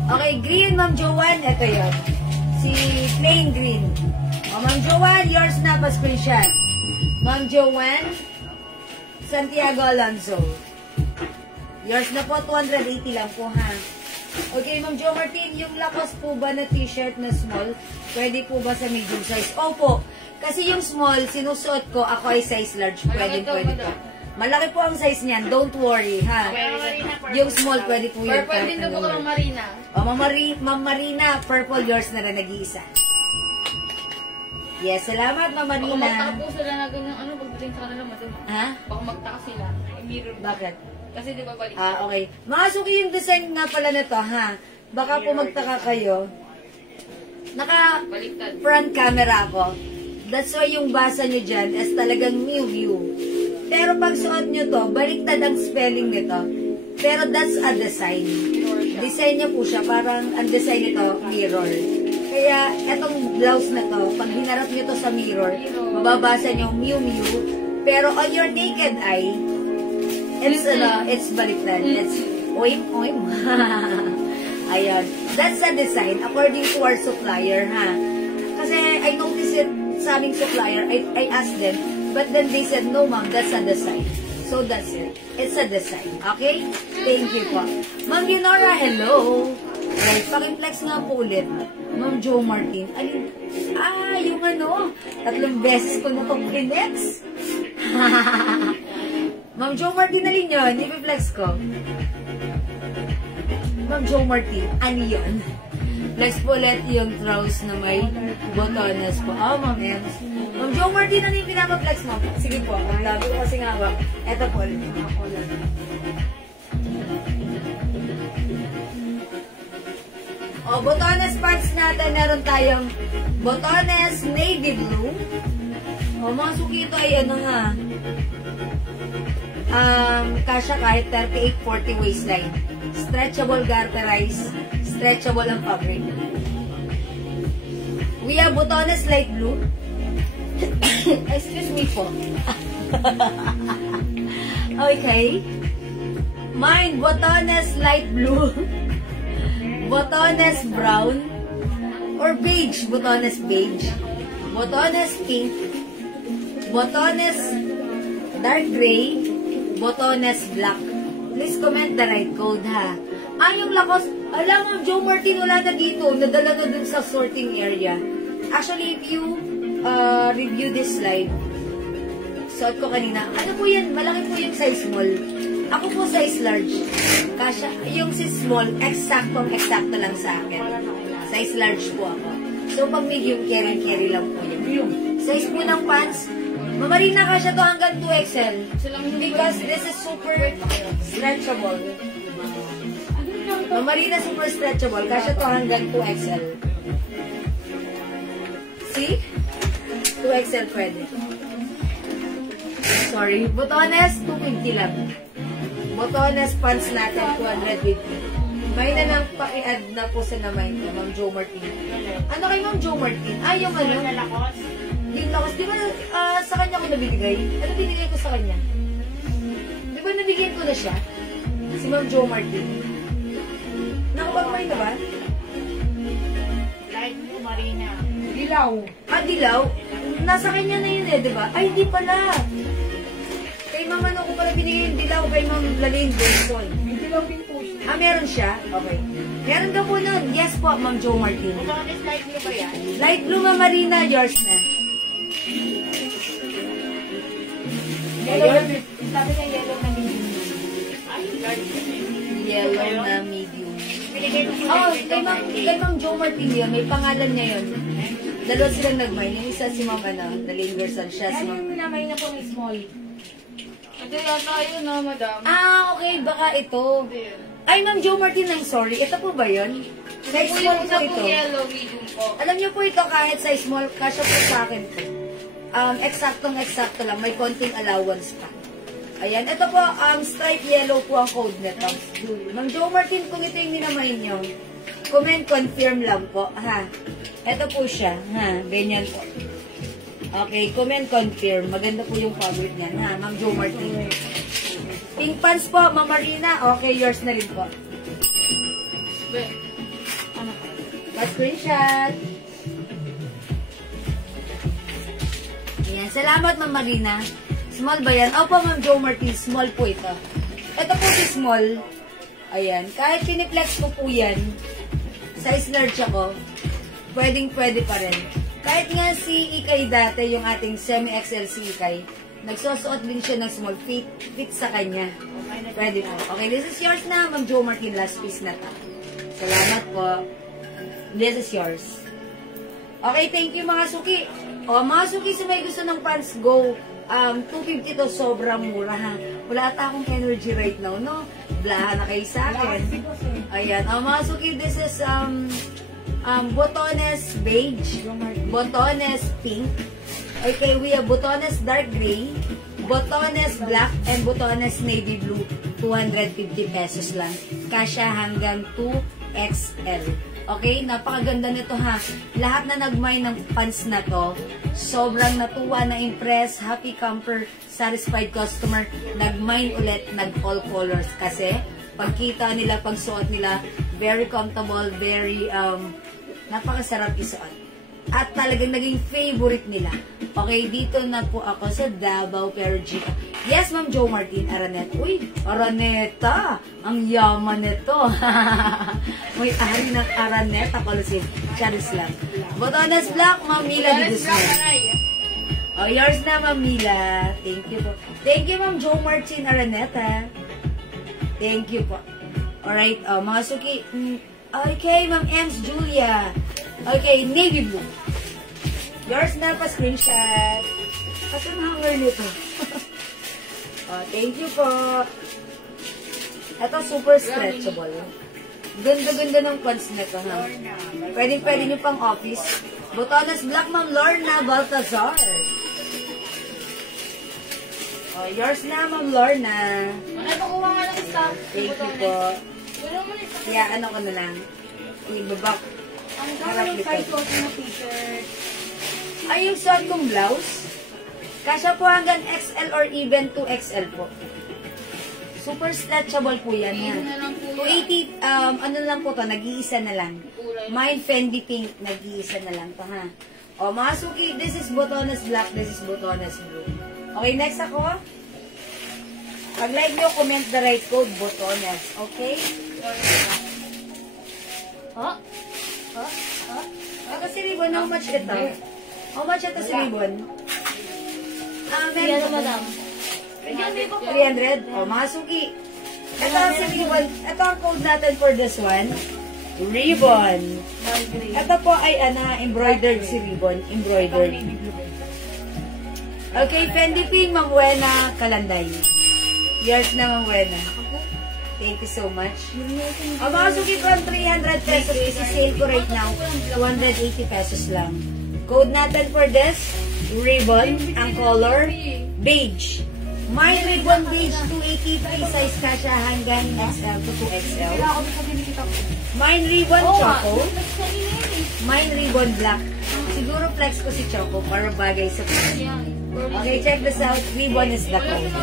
Okay, green, Ma'am Joanne, ito yun. Si plain green. Ma'am Joanne, yours na pa-screenshot. Ma'am Joanne, Santiago Alonso. Yours na po, 280 lang po, ha? Okay, Ma'am Jo Martin, yung lakas po ba na t-shirt na small, pwede po ba sa medium size? Opo, kasi yung small, sinusuot ko, ako ay size large, pwede po. Malaki po ang size niyan, don't worry, ha? Yung small, pwede po yun. Purple din na po ka, Ma'am Marina. Ma'am Marina, purple, yours na rin, nag-iisa. Yes, salamat, Ma'am Marina. Baka magtaka po sila na ganyan, pagdating sa kanila, madama. Ha? Baka magtaka sila. Mirror. Bakit? Kasi di ba balik? Okay. Mga suki yung design nga pala na to, ha? Baka po magtaka kayo. Baliktad. Front camera ko. That's why yung basa nyo dyan is talagang Miu View. Pero pag suot nyo to, baliktad ang spelling nito. Pero that's a design. Design niya po siya, parang ang design nito, mirror. Kaya, etong blouse na to, pag hinarap nyo to sa mirror, mababasa nyo Miu Miu. Pero on your naked eye, it's baliktad. It's oim, oim. Ayan. That's a design according to our supplier, ha? Kasi I noticed it sa aming supplier. I asked them, but then they said, no ma'am, that's a design. So that's it. It's a design. Okay? Thank you po. Ma'am Leonora, hello. Right, pakiplex nga po ulit. Ma'am Jo Martin. Alin? Yung 3 beses ko na itong pinex. Ma'am Jo Martin, alin yun? I-flex ko. Ma'am Jo Martin, ano yun? Flex po ulit yung trouser na may botones po. Ma'am Ems. Ma'am Jo Martin, ano yung pinapag-flex mo? Sige po, ang labi ko kasi nga ba. Eto po ulit. Botones parts natin, meron tayong botones navy blue. Mga suki ito ay kasya kahit 38-40 waistline. Stretchable, garterized, stretchable ang fabric. We have botones light blue. Excuse me po. Okay. Mine, botones light blue. Botones brown. Or beige, botones beige. Botones pink. Botones dark gray. Botones black. Please comment the right code, ha? Yung lakos, alam mo, Jo Martin, wala na dito. Nadala na dun sa sorting area. Actually, if you review this slide, suot ko kanina, ano po yan? Malaki po yung size small. Ako po size large. Kasya, yung si small, eksakto lang sa akin. Size large po ako. So, pag medium, carry lang po yun. Size po ng pants, Mamarina kasya to hanggang 2XL. Because this is super stretchable. Mamarina super stretchable. Kasya to hanggang 2XL. See? 2XL pwede. Sorry. Botones, 250 lang. Botones pants natin, 250. May na lang paki-add na po sa naman ko, Ma'am Jo Martin. Ano kay Ma'am Jo Martin? Yung Lakos. Yung Lakos. Di ba sa kanya ko nabibigay? Ano binigay ko sa kanya? Di ba nabigyan ko na siya? Si Ma'am Jo Martin. Nakapag-may na ba? Light blue, Marina. Dilaw. Dilaw? Nasa kanya na yun di ba? Ay, di pala. Kay Ma'am ano ko pala binigay yung dilaw kay Ma'am Lalaine Benson. May dilaw din po siya. Meron siya? Okay. Meron ka po nun. Yes po, Ma'am Jo Martin. Botones light blue ba yan? Light blue, Ma'am Marina. Yours na. Yellow na, sabi niya yellow na medium. Yellow na medium. Binigay ko po Kay Ma'am Jo Martin yun. May pangalan niya yun. Dalawa silang nag-mine. Yung isa si Ma'am Lalaine Benson. Siya si Ma'am. Ano yung namay na po may small? Ito yata yun madam. Okay. Baka ito. Ay, Ma'am Jo Martin, I'm sorry. Ito po ba yun? Size small po ito. Yellow, medium po. Alam niyo po ito, kahit size small, kasya po sa akin po. Eksaktong-eksakto lang. May konting allowance pa. Ayan, ito po, stripe yellow po ang code nito. Ma'am Jo Martin, kung ito yung ninamahin nyo, comment confirm lang po, ha. Ito po siya, ha, ganyan po. Okay, comment confirm. Maganda po yung fabric niyan, ha, Ma'am Jo Martin. Pink pants po, Ma'am Marina. Okay, yours na rin po. Pa-screenshot. Ayan, salamat Ma'am Marina. Small ba yan? Opo, Ma'am Jo Martin, small po ito. Ito po si small. Ayan, kahit piniplex ko po yan, size large ako, pwedeng-pwede pa rin. Kahit nga si Ikay dati, yung ating semi-XL si Ikay, nagsusuot din siya ng small fit sa kanya. Pwede po. Okay, this is yours na, Ma'am Jo Martin, last piece na ta. Salamat po. This is yours. Okay, thank you mga suki. O, mga suki, sa may gusto ng pants, go. 250 to, sobrang mura ha. Wala ata akong energy right now, no? Blaha na kayo sa akin. Ayan. O, mga suki, this is botones beige, botones pink. Okay, we have botones dark gray, botones black, and botones navy blue. 250 pesos lang. Kasya hanggang 2XL. Okay, napakaganda nito ha. Lahat na nagmay ng pants na to, sobrang natuwa, na-impress, happy camper, satisfied customer, nagmay ulit, nag-all colors. Kasi, pagkita nila, pagsuot nila, very comfortable, very, napakasarap isuot. At talagang naging favorite nila. Okay, dito na po ako sa Davao, pero yes, Ma'am Jo Martin, Araneta. Uy, Araneta! Ang yaman nito. May ari ng Araneta, Colosim. Charis lang. Botones Black, Ma'am Mila de Guzman. Oh, yours na, Ma'am Mila. Thank you po. Thank you, Ma'am Jo Martin, Araneta. Thank you po. Alright, mga suki. Okay, Ma'am Ems Julia. Okay, navy blue. Yours na pa screenshot. Kasi ang hanger nito. Thank you po. Ito super stretchable. Ganda-ganda ng pants nito, ha. Pwede nyo pang office. Botones Black, Ma'am Lorna Baltazar. Yours na, Ma'am Lorna. Ano ko nga lang isa? Thank you po. Kaya ano ko na lang. Ibabak. Ang gano'n yung size ko na t-shirt. Ay, yung suot kong blouse. Kasya po hanggang XL or even 2XL po. Super stretchable po yan. 280, ano lang po to, nag-iisa na lang. Mine Fendi Pink, nag-iisa na lang to, ha. O, mga suki, this is Botones Black, this is Botones Blue. Okay, next ako. Pag-like nyo, comment the right code, Botones. Okay? Ito si ribbon, how much ito? How much ito si ribbon? Yan na, madam. 300? O, mga suki. Ito ang si ribbon. Ito ang code natin for this one. Ribbon. Ito po ay embroidered si ribbon. Embroidered. Okay, Fendi Pink, Ma'am Buena Kalanday. Yours na, Ma'am Buena. Thank you so much. Mga suki from 300 pesos. Isi-sale ko right now. 280 pesos lang. Code natin for this, ribbon, ang color, beige. My ribbon beige, 280 free size kasha hanggang XL to 2XL. Mine ribbon choco. Mine ribbon black. Siguro flex ko si choco para bagay sa pants. Okay, check this out. Ribbon is the code.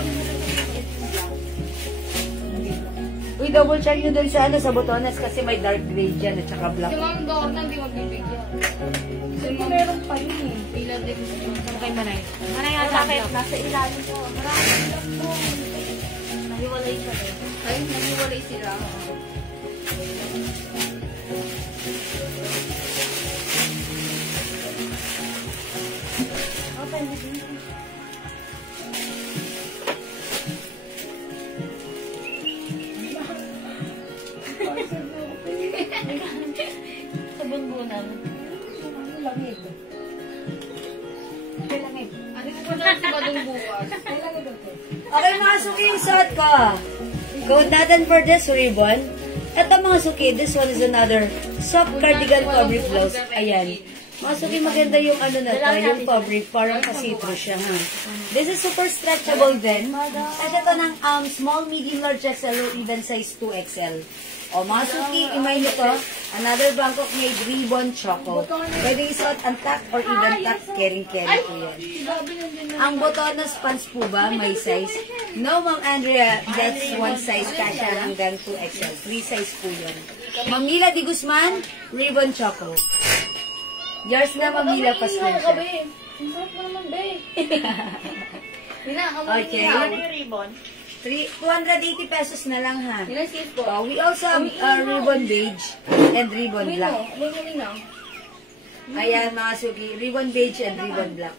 Uy, double check nyo dun sa sa botones kasi may dark gray dyan at saka black. Si Ma'am Dorna, hindi magbibigyan. Kasi meron pa yun eh. Pila din. Okay, Manay. Manay nga sa akin. Nasa ilalim ko. Maraming po. Nahiwalay siya eh. Ay, nahiwalay sila. Okay, Sa bunbunan. ano langit? May langit. Ano ko na si Badong bukas? May langit ito. Okay, mga suki, yung suot ko. Code natin for this ribbon. Ito mga suki, this one is another soft cardigan fabric blouse. Ayan. Masuki, maganda yung ano na to, yung fabric, parang ka-citrus siya, ha. This is super stretchable din. At ito ng small, medium, large XL, or even size 2XL. O, Masuki, imay nyo to, another Bangkok made ribbon choco. Pwede isuot ang tuck or even tuck, caring-caring po yan. Ang botones pants po ba, may size? No, Ma'am Andrea, that's one size, kasha hanggang 2XL. 3 size po yun. Ma'am Mila Di Guzman, ribbon choco. Yours na, Ma'am Mila Pascual siya. Ang sarap mo naman, be. Okay. Ribbon. 280 pesos na lang, ha. Yun ang sis ko. We also have ribbon beige and ribbon black. Ayan, mga suki. Ribbon beige and ribbon black.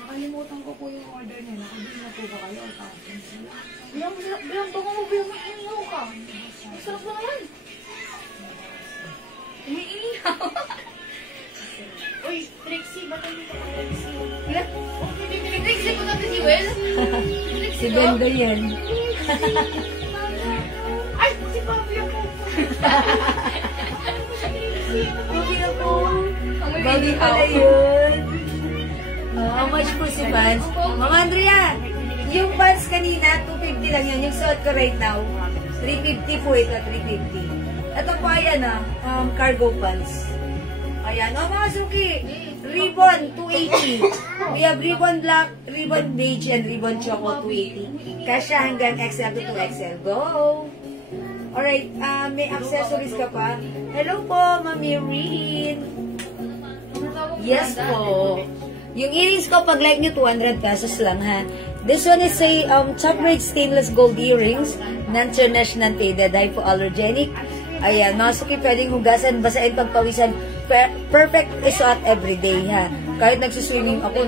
Nakalimutan ko po yung order niya. Nakabili na po ba kayo? Bilang bango mo, bilang makinyo ka. Ang sarap mo naman. Umiiyaw. Uy, Trixie, ba't hindi ka Trixie? Trixie po natin si Will? Si Benda yan. Ay, si Papi ako. Papi ako. Babi pala yun. How much po si Pans? Mama Andrea, yung pants kanina, 250 lang yun. Yung suot ko right now, 350 po ito, 350. Ito po ayan cargo pants. Ayan, mga suki, ribbon, 280. We have ribbon black, ribbon beige, and ribbon choco, 280. Kasya hanggang XL to 2XL. Go! Alright, may accessories ka pa. Hello po, Mami Rin. Yes po. Yung earrings ko, pag like nyo, 200 pesos lang, ha. This one is a top grade stainless gold earrings, non-international faded, hypoallergenic. Ayan, mga suki, pwedeng hugasan, basahin, pagpawisan. Perfect isuot everyday, ha. Kahit nagsuswimming ako,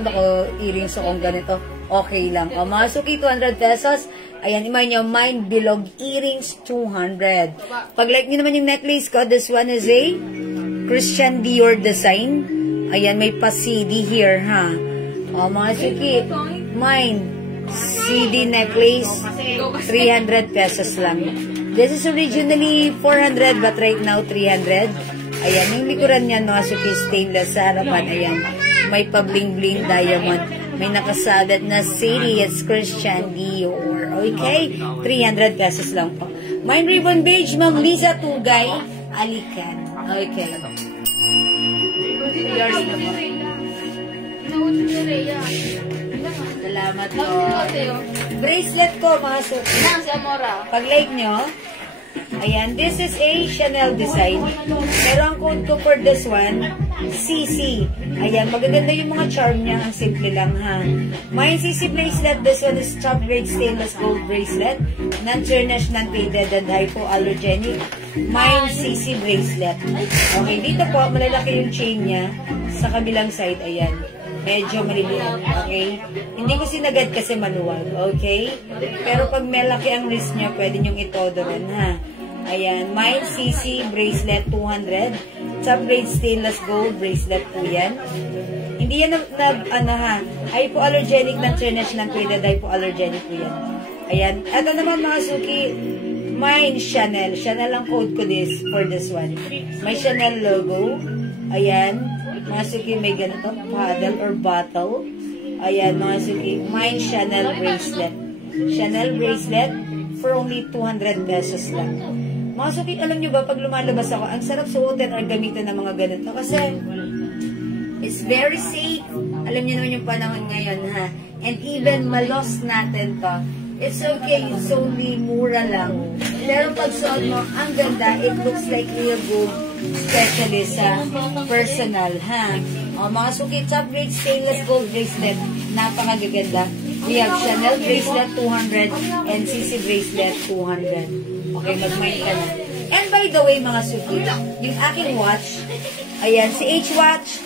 earrings akong ganito, okay lang. O, mga suki, 200 pesos. Ayan, imay nyo, mine bilog earrings, 200. Pag like nyo naman yung necklace ko, this one is a Christian Dior design. Ayan, may pa-CD here, ha. O, mga suki, mine, CD necklace, 300 pesos lang. This is originally 400, but right now, 300. Ayan, yung likuran niya, mga suki, stainless sa harapan. Ayan, may pa-bling-bling diamond. May nakasabit na CD, it's Christian Dior. Okay, 300 pesos lang po. Mine ribbon beige, Ma'am Lisa Tugay, Alican. Okay. Yours na po. Salamat po. Bracelet ko, mga suki. Pag like nyo, ayan, this is a Chanel design. Pero ang code ko for this one, CC. Ayan, magaganda yung mga charm niya. Ang simple lang, ha. Mine CC bracelet. This one is top grade stainless gold bracelet. Non-tarnish, non-faded, and hypoallergenic. Mine CC bracelet. Okay, dito po, malalaki yung chain niya. Sa kabilang side, ayan. Medyo maliliit, okay? Hindi ko sinagad kasi maluwag, okay? Pero pag malaki ang wrist niya, pwede niyong itodo rin, ha? Ayan, mine CC bracelet 200. Top grade stainless gold bracelet po yan. Hindi yan hypoallergenic, non-tarnish, non-faded, hypoallergenic po yan. Ayan, ito naman mga suki, mine Chanel. Chanel ang code ko for this one. May Chanel logo. Ayan, mga suki, may ganito, paddle or bottle. Ayan, mga suki, mine Chanel bracelet. Chanel bracelet for only 200 pesos lang. Mga suki, alam nyo ba, pag lumalabas ako, ang sarap suotin or gamitin ng mga ganito. Kasi, it's very safe. Alam nyo naman yung panahon ngayon, ha? And even malos natin to. It's okay, it's only mura lang. Pero pag suot mo, ang ganda, it looks like real gold, especially sa personal, ha? O, mga suki, top grade stainless gold bracelet, napakagaganda. We have Chanel bracelet 200 and CC bracelet 200. Okay, mag-mind ka na. And by the way, mga suki, yung aking watch, ayan, si H-Watch,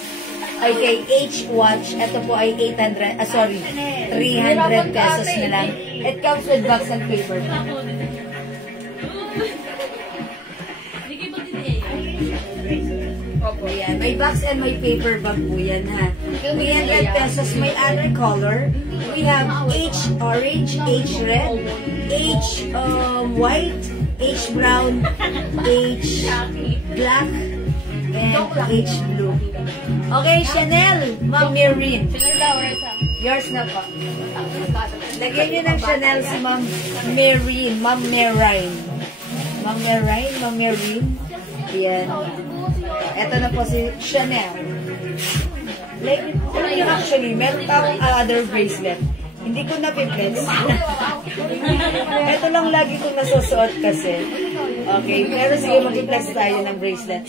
okay, H-Watch, ito po ay 300 pesos na lang. It comes with box and paper. Ayan, may box and may paper bag po yan, ha. 300 pesos, may other color. We have H orange, H red, H white, H brown, H black, and H blue. Okay, Chanel, Ma'am Maureen. Yours na po. Lagyan niyo ng Chanel si Ma'am Maureen. Ma'am Maureen. Ma'am Maureen, Ma'am Maureen. Yan. Ito na po si Chanel. Like, actually, meron pa akong other bracelet. Hindi ko na-flex. Ito lang lagi kong nasusuot kasi. Okay, pero sige, mag-flex tayo ng bracelet.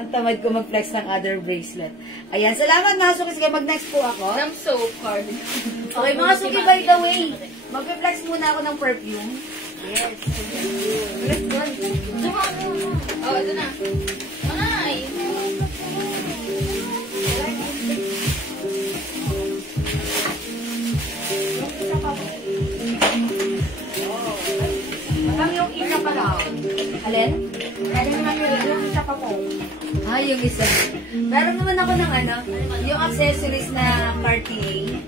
Ang tamad ko mag-flex ng other bracelet. Ayan, salamat mga suki. Sige, mag-next po ako. Some soap card. Okay, mga suki, by the way, mag-flex muna ako ng perfume. Yes. Let's go. Oh, ito na. Ay! Ang yung isa pa lang. Alin? Kaya naman yung isa pa po. Yung isa. Meron naman ako ng yung accessories na Cartier.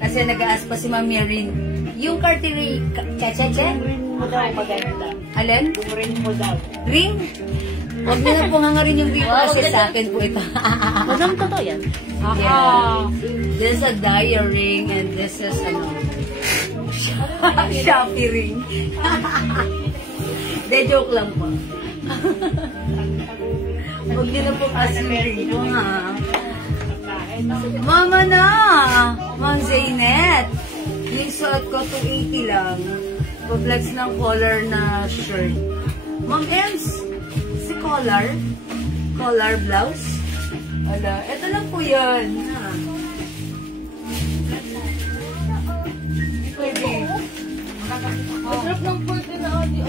Kasi nag-aas pa si Ma'am Maureen. Yung Cartier, che? Ring mo daw maganda. Alin? Yung ring mo daw. Ring? Huwag nyo na pong rin yung ring ko kasi sa akin po ito. Madam ko to yan. Yeah. This is a Dia ring and this is Shopee ring. De, joke lang po. Huwag nyo na po kasi ring ko, ha? Mama na! Ma'am Zaynette! Yung suot ko, 280 lang. Pa-flex ng collar na shirt. Ma'am Ems! Si collar? Collar blouse? Wala. Ito lang po yan. Ha? Pwede. Masarap ng pwede na adi.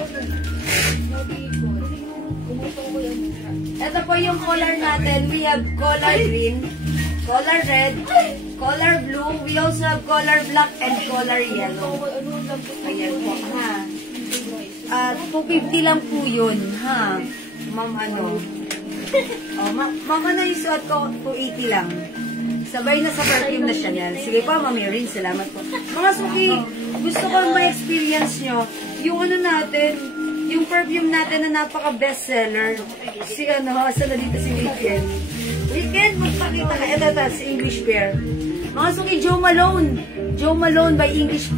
Ito po yung collar natin. We have collar green, collar red, collar blue. We also have collar black and collar yellow. Ayan po, ha. 250 lang po yun, ha. Ma'am, ma'am, yung suot ko, 280 lang. Sabay na sa perfume na siya yan. Sige po, Ma'am Maureen, salamat po. Mga suki, gusto ko ma-experience nyo yung natin, yung perfume natin na napaka-bestseller. Si asa na dito si Weekend. Weekend, magpakita ka. Ito, si English Pear. Mga suki, Joe Malone. Joe Malone by English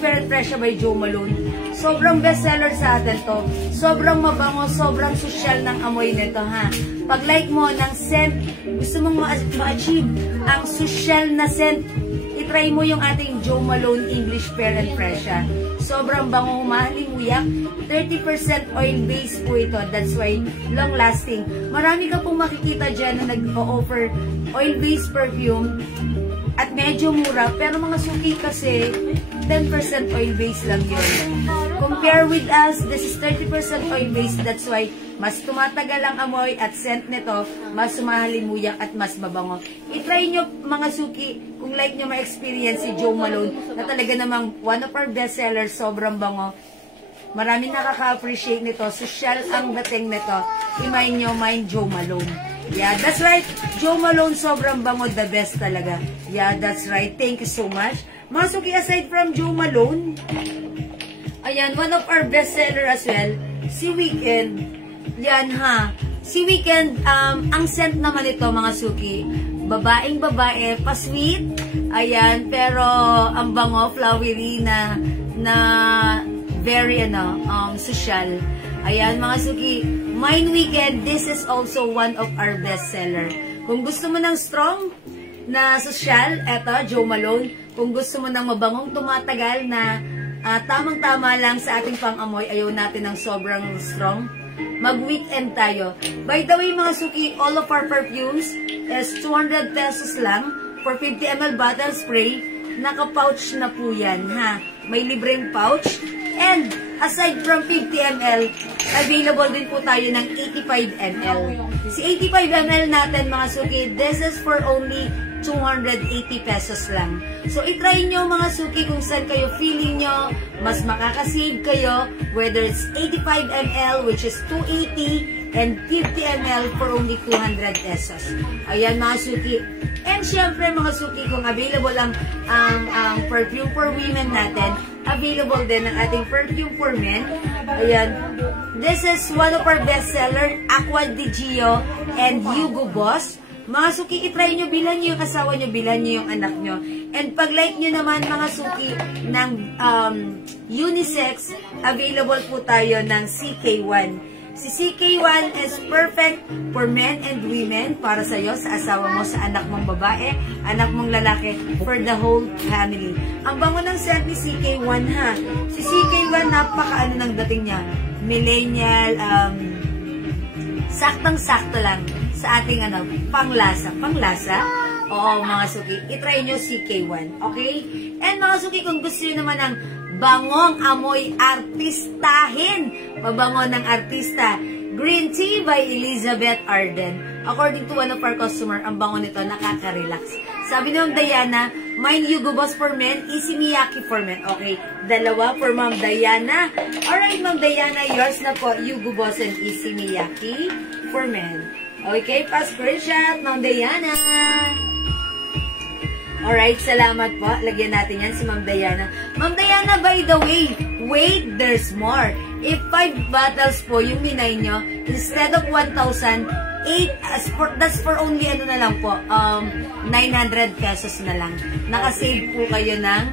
Pear and Fresha by Joe Malone. Sobrang bestseller sa atin to. Sobrang mabango, sobrang sosyal ng amoy nito, ha. Pag like mo ng scent, gusto mong ma-achieve ang sosyal na scent, itry mo yung ating Joe Malone English Pear and Fresha. Sobrang bango, humahaling uyak. 30% oil-based po ito. That's why long-lasting. Marami ka pong makikita dyan na nag-offer oil-based perfume at medyo mura. Pero mga suki kasi, 10% oil-based lang yun. Compare with us, this is 30% oil-based. That's why mas tumatagal ang amoy at scent nito, mas sumahalimuyak at mas mabango. I-try nyo mga suki, kung like nyo ma-experience si Joe Malone, na talaga namang one of our bestsellers, sobrang bango. Maraming nakaka-appreciate nito. Social ang dating nito. I-mind nyo, mind Joe Malone. Yeah, that's right. Joe Malone, sobrang bango, the best talaga. Yeah, that's right. Thank you so much. Mga suki, aside from Joe Malone, ayan, one of our bestseller as well, si Weekend. Yan, ha. Si Weekend, ang scent naman ito, mga suki, babaeng babae, pa-sweet. Ayan, pero ang bango, flowery na very, social. Ayan, mga suki, Mine Weekend, this is also one of our bestseller. Kung gusto mo ng strong na social, eto, Joe Malone. Kung gusto mo ng mabangong tumatagal na tamang-tama lang sa ating pang-amoy, ayaw natin ng sobrang strong, mag-weekend tayo. By the way, mga suki, all of our perfumes is 200 pesos lang for 50 ml bottle spray. Naka-pouch na po yan, ha? May libreng pouch. And aside from 50 ml, available din po tayo ng 85 ml. Si 85 ml natin, mga suki, this is for only 280 pesos lang. So, itry nyo mga suki kung saan kayo feeling nyo, mas makakasave kayo, whether it's 85 ml, which is 280, and 50 ml for only 200 pesos. Ayan mga suki. And syempre mga suki, kung available ang perfume for women natin, available din ang ating perfume for men. Ayan. This is one of our bestseller, Aqua di Gio and Hugo Boss. Mga suki, itry nyo, bilan nyo yung asawa nyo, bilan nyo yung anak nyo. And pag-like nyo naman, mga suki, ng unisex, available po tayo ng CK1. Si CK1 is perfect for men and women, para sa'yo, sa asawa mo, sa anak mong babae, anak mong lalaki, for the whole family. Ang bango ng scent ni CK1, ha? Si CK1, napaka-ano ng dating niya. Millennial, saktang-sakto lang sa ating panglasa. Panglasa? Oo, mga suki. I-try nyo CK1. Okay? And mga suki, kung gusto nyo naman ng bangong amoy artistahin, mabango ng artista, Green Tea by Elizabeth Arden. According to one of our customer, ang bango nito nakaka-relax. Sabi ni Ma'am Diana, mine Hugo Boss for men, Easy Miyake for men. Okay, dalawa for Ma'am Diana. Alright, Ma'am Diana, yours na po, Hugo Boss and Easy Miyake for men. Okay, pa-screenshot, Ma'am Diana. Alright, salamat po. Lagyan natin yan si Ma'am Diana. Ma'am Diana, by the way, wait, there's more. If 5 bottles po yung minay nyo, instead of 1,000, that's for only ano na lang po, 900 pesos na lang. Nakasave po kayo ng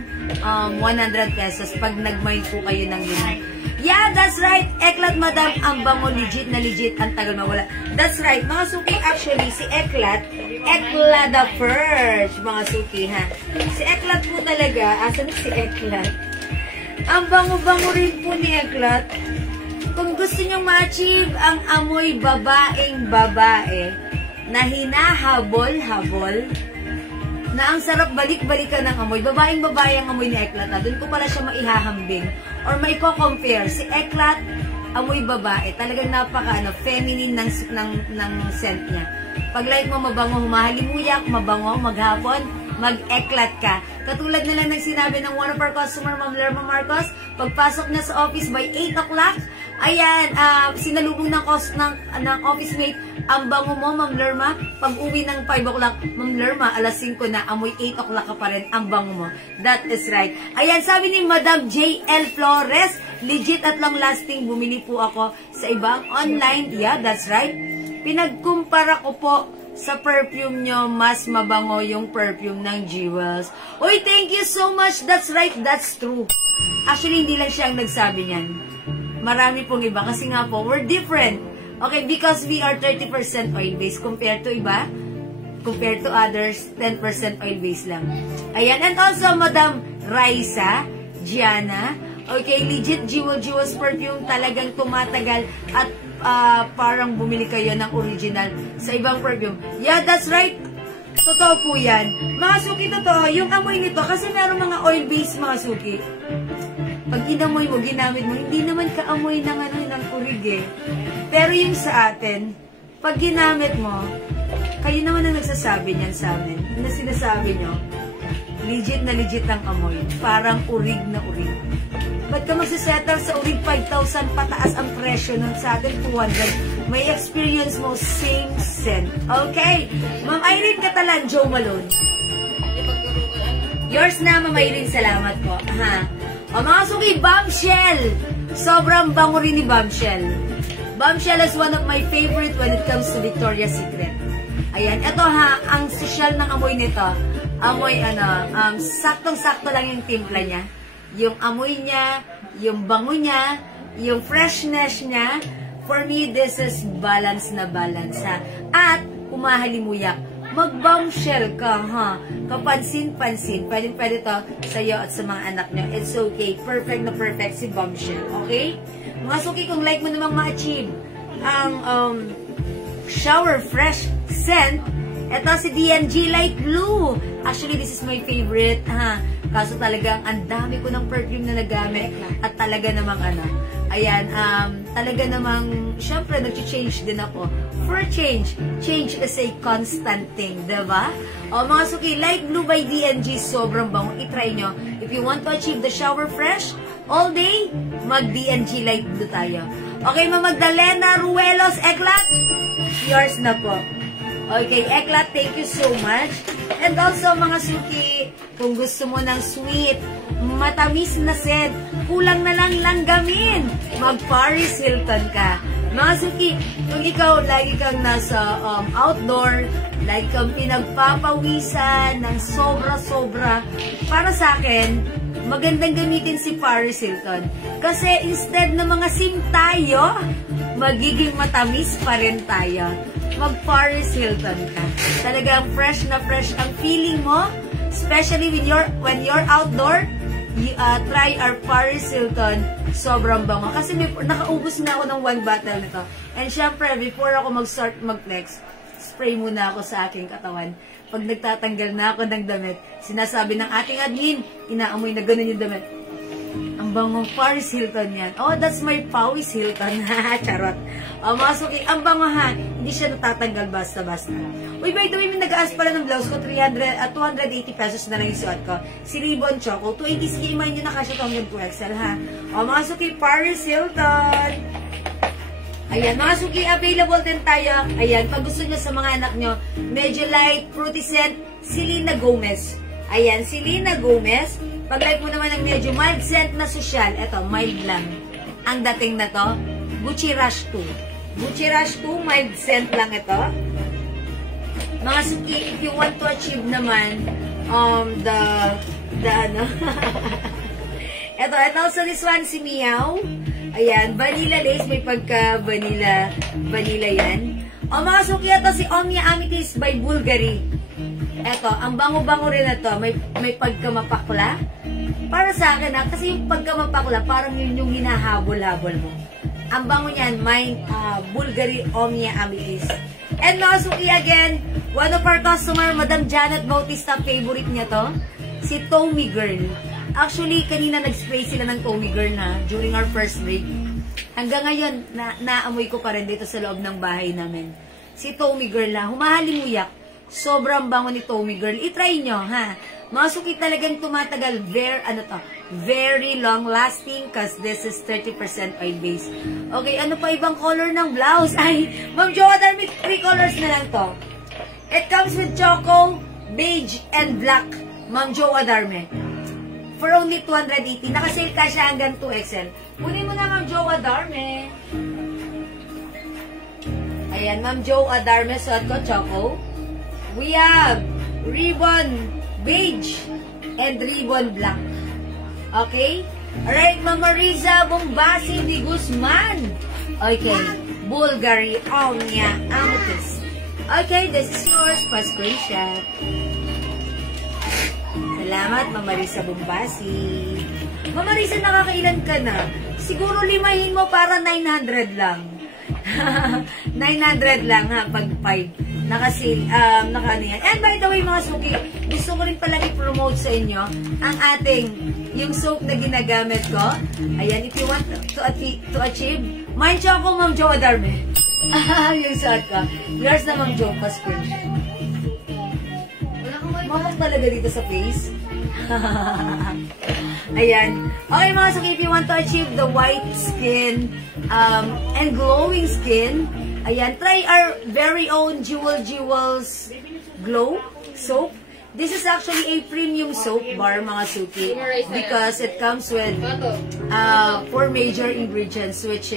100 pesos pag nag-mine po kayo ng limay. Yeah, that's right. Eklat, madam, ang bango, legit na legit. Ang tagal mawala. That's right. Mga suki, actually, si Eklat, Ekla the first, mga suki, ha. Si Eklat po talaga, asan si Eklat? Ang bango-bango rin po ni Eklat. Kung gusto nyo ma-achieve ang amoy babaeng babae na hinahabol-habol, na ang sarap balik-balikan ng amoy, babaeng babae ang amoy ni Eklat, doon ko pala siya maihahambing or may ko-compare. Si Eklat, amoy babae, talagang feminine ng scent niya. Pag like mo, mabango, humahalimuyak, mabango, maghapon, mag-Eklat ka. Katulad na lang ng sinabi ng one of our customer, Ma'am Lerma Marcos, pagpasok na sa office by 8 o'clock, ayan, sinalubong ng office mate, ang bango mo, Ma'am Lerma, pag uwi ng 5 o'clock, Ma'am Lerma, alas 5 na, amoy 8 o'clock ka pa rin, ang bango mo. That is right. Ayan, sabi ni Madam J.L. Flores, legit at long-lasting, bumili po ako sa ibang online. Yeah, that's right. Pinagkumpara ko po sa perfume nyo, mas mabango yung perfume ng Jewels. Uy, thank you so much. That's right, that's true. Actually, hindi lang siya ang nagsabi niyan. Marami pong iba. Kasi nga po, we're different. Okay, because we are 30% oil-based compared to iba. Compared to others, 10% oil-based lang. Ayan, and also, Madam Raisa, Gianna. Okay, legit Jewels perfume. Talagang tumatagal at parang bumili kayo ng original sa ibang perfume. Yeah, that's right. Totoo po yan. Mga suki, totoo. Yung amoy nito, kasi meron mga oil-based mga suki. Pag inamoy mo, ginamit mo, hindi naman kaamoy ng kurig eh. Pero yung sa atin, pag ginamit mo, kayo naman ang nagsasabi niyan sa amin. Ano sinasabi nyo? Legit na legit ang amoy. Parang urig na urig. Ba't ka magsisettle sa urig 5,000 pataas ang presyo nun sa atin 200? May experience mo, same scent. Okay. Ma'am Irene Catalan, Joe Malone. Yours na, Ma'am Irene. Salamat po. Ha. O mga suki, Bombshell. Sobrang bango rin ni Bombshell. Bombshell is one of my favorite when it comes to Victoria's Secret. Ayan. Ito ha, ang social ng amoy nito. Amoy saktong-sakto lang yung timpla niya. Yung amoy niya, yung bango niya, yung freshness niya. For me, this is balance na balance, ha. At, humahalimuyak. Mag-bombshell ka, ha. Kapansin-pansin. Pwede to sa'yo at sa mga anak niyo. It's okay. Perfect na perfect si Bombshell. Okay? Mga suki, kung like mo namang ma-achieve ang shower fresh scent, ito si DNG Light Blue. Actually, this is my favorite, ha. Kaso talagang ang dami ko ng perfume na nagamit at talaga namang ayan, talaga namang, syempre, nag-change din ako. For change is a constant thing, diba? O, mga suki, Light Blue by DNG, sobrang bango. I-try nyo. If you want to achieve the shower fresh all day, mag-DNG Light Blue tayo. Okay, Ma'am Magdalena Ruelos Eklat, yours na po. Okay, Eklat, thank you so much. And also, mga suki, kung gusto mo ng sweet, matamis na set, kulang na lang langgamin. Mag-Paris Hilton ka. Mga suki, kung ikaw lagi kang nasa outdoor, lagi kang pinagpapawisan ng sobra-sobra, para sa akin, magandang gamitin si Paris Hilton. Kasi instead na mga sim tayo, magiging matamis pa rin tayo. Mag-Paris Hilton ka. Talagang fresh na fresh ang feeling mo, especially when you're outdoor. Try our Paris Hilton. Sobrang bango. Kasi nakaubos na ako ng 1 bottle nito. And syempre, before ako mag-start mag-flex, spray muna ako sa aking katawan. Pag nagtatanggal na ako ng damit, sinasabi ng ating admin, inaamoy na ganun yung damit. Ang bango, Paris Hilton yan. Oh, that's my Paris Hilton. Charot. Mga suki, ang bango ha. Hindi siya natatanggal basta-basta. Uy, by the way, may nag-aas pala ng blouse ko. 280 pesos na lang yung suot ko. Si Ribbon Choco. 280 sige, mind nyo na kasya hanggang 2XL ha. Mga suki, Paris Hilton. Ayan, mga suki, available din tayo. Ayan, pag gusto nyo sa mga anak nyo, medyo light, fruity scent, Selena Gomez. Ayan, Selena Gomez. Pag like mo naman ng medyo mild scent na social, eto, mild lang. Ang dating na to, Gucci Rush 2. Gucci Rush 2, mild scent lang ito. Mga suki, if you want to achieve naman, ano, eto, and also this one, si Meow. Ayan, vanilla lace, may pagka-vanilla yan. O mga suki, ito si Omnia Amethyst by Bulgari. Eto, ang bango-bango rin na to, may pagkamapakla. Para sa akin kasi yung pagkamapakla, parang yun yung hinahabol-habol mo. Ang bango niyan, Bulgari Omnia Amethyst. And mga suki, again, one of our customer, Madam Janet Bautista, favorite niya to, si Tommy Girl. Actually, kanina nag-spray sila ng Tommy Girl na during our first break. Hanggang ngayon, naamoy ko pa rin dito sa loob ng bahay namin. Si Tommy Girl na, humahalimuyak. Sobrang bango ni Tommy Girl. I-try nyo, ha? Mga suki talagang tumatagal. Very long lasting because this is 30% oil base. Okay, ano pa ibang color ng blouse? Ay, Ma'am Joa Darme, 3 colors na lang to. It comes with choco, beige, and black. Ma'am Joa Darme. For only 280. Nakasale ka siya hanggang 2XL. Kunin mo na, Ma'am Joa Darme. Ayan, Ma'am Joa Darme, suot ko, choco. We have ribbon beige and ribbon black. Okay? Alright, Mama Riza Bombasi de Guzman. Okay. Bulgari Omnia Amethyst. Okay, this is yours. Pa-screenshot. Salamat, Mama Riza Bombasi. Mama Riza, nakakailan ka na? Siguro limahin mo para 900 lang. 900 lang ha, pag 5. Naka-sale, naka-ano yan. And by the way, mga suki, gusto ko rin pala i-promote sa inyo ang ating, yung soap na ginagamit ko. Ayan, if you want to achieve, mine siya ako, Ma'am Joa Darme. Yung suot ko. Yours na, Ma'am Joa, pa-screen. Mamok talaga dito sa face. Ayan. Okay, mga suki, if you want to achieve the white skin and glowing skin, ayan, try our very own Jewels Glow soap. This is actually a premium soap bar, mga suki, because it comes with 4 major ingredients, which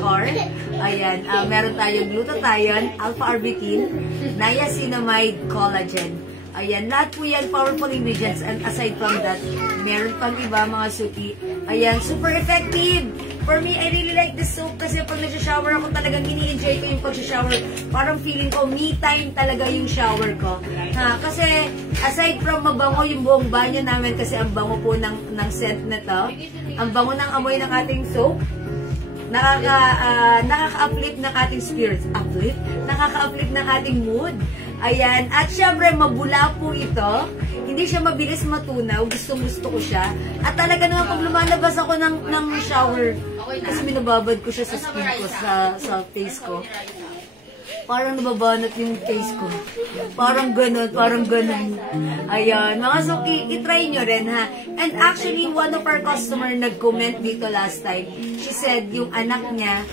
are, ayan, meron tayong glutathione, alpha-arbutin, niacinamide, collagen. Ayan, lahat po yan, powerful ingredients. And aside from that, meron pang iba, mga suki. Ayan, super effective. For me, I really like this soap kasi pag nag-shower ako, talagang ini-enjoy ko yung pag-shower. Parang feeling ko, me time talaga yung shower ko. Ha, kasi, aside from mabango yung buong banyo namin, kasi ang bango po ng scent na to, ang bango ng amoy ng ating soap, nakaka-uplift ng ating spirits. Nakaka-uplift ng ating mood. Ayan. At syempre, mabula po ito. Hindi siya mabilis matunaw. Gustong-gusto ko siya. At talaga naman pag lumalabas ako ng shower, kasi binababad ko siya sa skin ko, sa face ko. Parang nababanat yung face ko. Parang ganun. Ayan. Mga suki, itry nyo rin, ha. And actually, one of our customer nag-comment dito last time. She said, yung anak niya,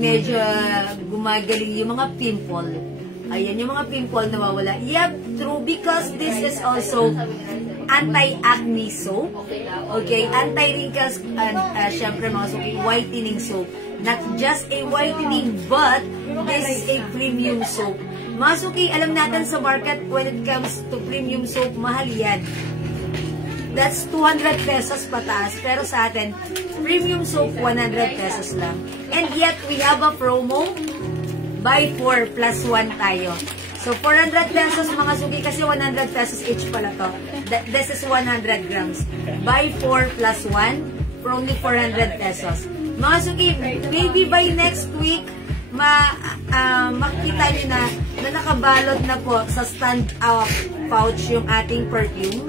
medyo gumagaling yung mga pimple. Ayan, yung mga pimple nawawala. Yeah, true, because this is also anti-acne soap. Okay, anti-wrinkles, and syempre mga suki, whitening soap. Not just a whitening, but this is a premium soap. Mga suki, alam natin sa market, when it comes to premium soap, mahal yan. That's 200 pesos pataas. Pero sa atin, premium soap, 100 pesos lang. And yet, we have a promo, buy 4 plus 1 tayo. So, 400 pesos mga suki, kasi 100 pesos each pala to. This is 100 grams. Buy 4 plus 1 for only 400 pesos. Mga suki, maybe by next week, makita nyo na nakabalot na po sa stand-up pouch yung ating perfume.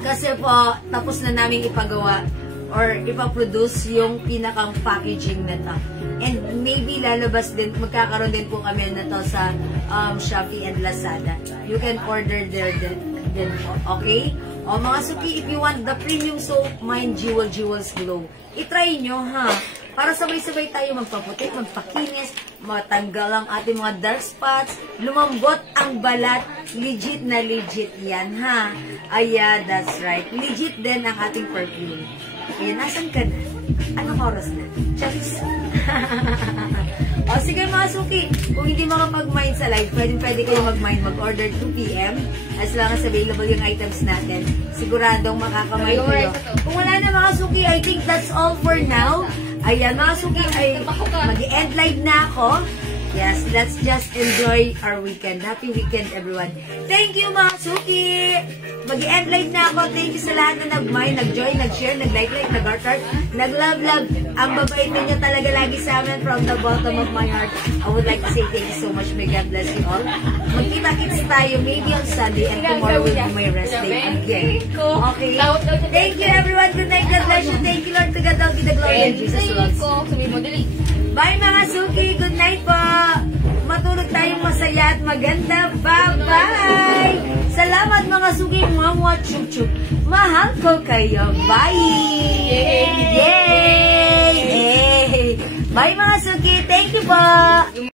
Kasi po, tapos na namin ipagawa or ipaproduce yung pinakang packaging na to. And maybe lalabas din, magkakaroon din po kami na to sa Shopee and Lazada. You can order there din po, okay? O mga suki, if you want the premium soap, mine Jewels Glow. I-try nyo, ha? Para sabay-sabay tayo magpaputi, magpakinis, matanggal ang ating mga dark spots, lumambot ang balat, legit na legit yan, ha? Ayan, that's right. Legit din ang ating perfume. Ayan, nasan ka na? Anong oras na? Just... O sige mga suki, kung hindi makapag-mine sa live, pwede kayo mag-mine, mag-order 2 PM as long as available yung items natin. Siguradong makakamine kayo. Kung wala na mga suki, I think that's all for now. Ayan mga suki, ay mag-end live na ako. Yes, let's just enjoy our weekend. Happy weekend everyone. Thank you mga suki! Mag-end live na ako. Thank you sa lahat na nag-mine, nag-join, nag-share, nag-like, nag-heart, nag-love. Ang babait ninyo talaga lagi sa amin from the bottom of my heart. I would like to say thank you so much. May God bless you all. Magkita-kits tayo maybe on Sunday and tomorrow will be my rest day again. Okay? Thank you everyone. Good night. God bless you. Thank you Lord. To God all be the glory in Jesus' name. Bye mga suki. Good night po. Matulog tayong masaya at maganda. Bye-bye! Salamat mga suki. Mwah-mwah, chup-chup. Mahal ko kayo. Bye! Yay! Yay! Bye mga suki. Thank you po!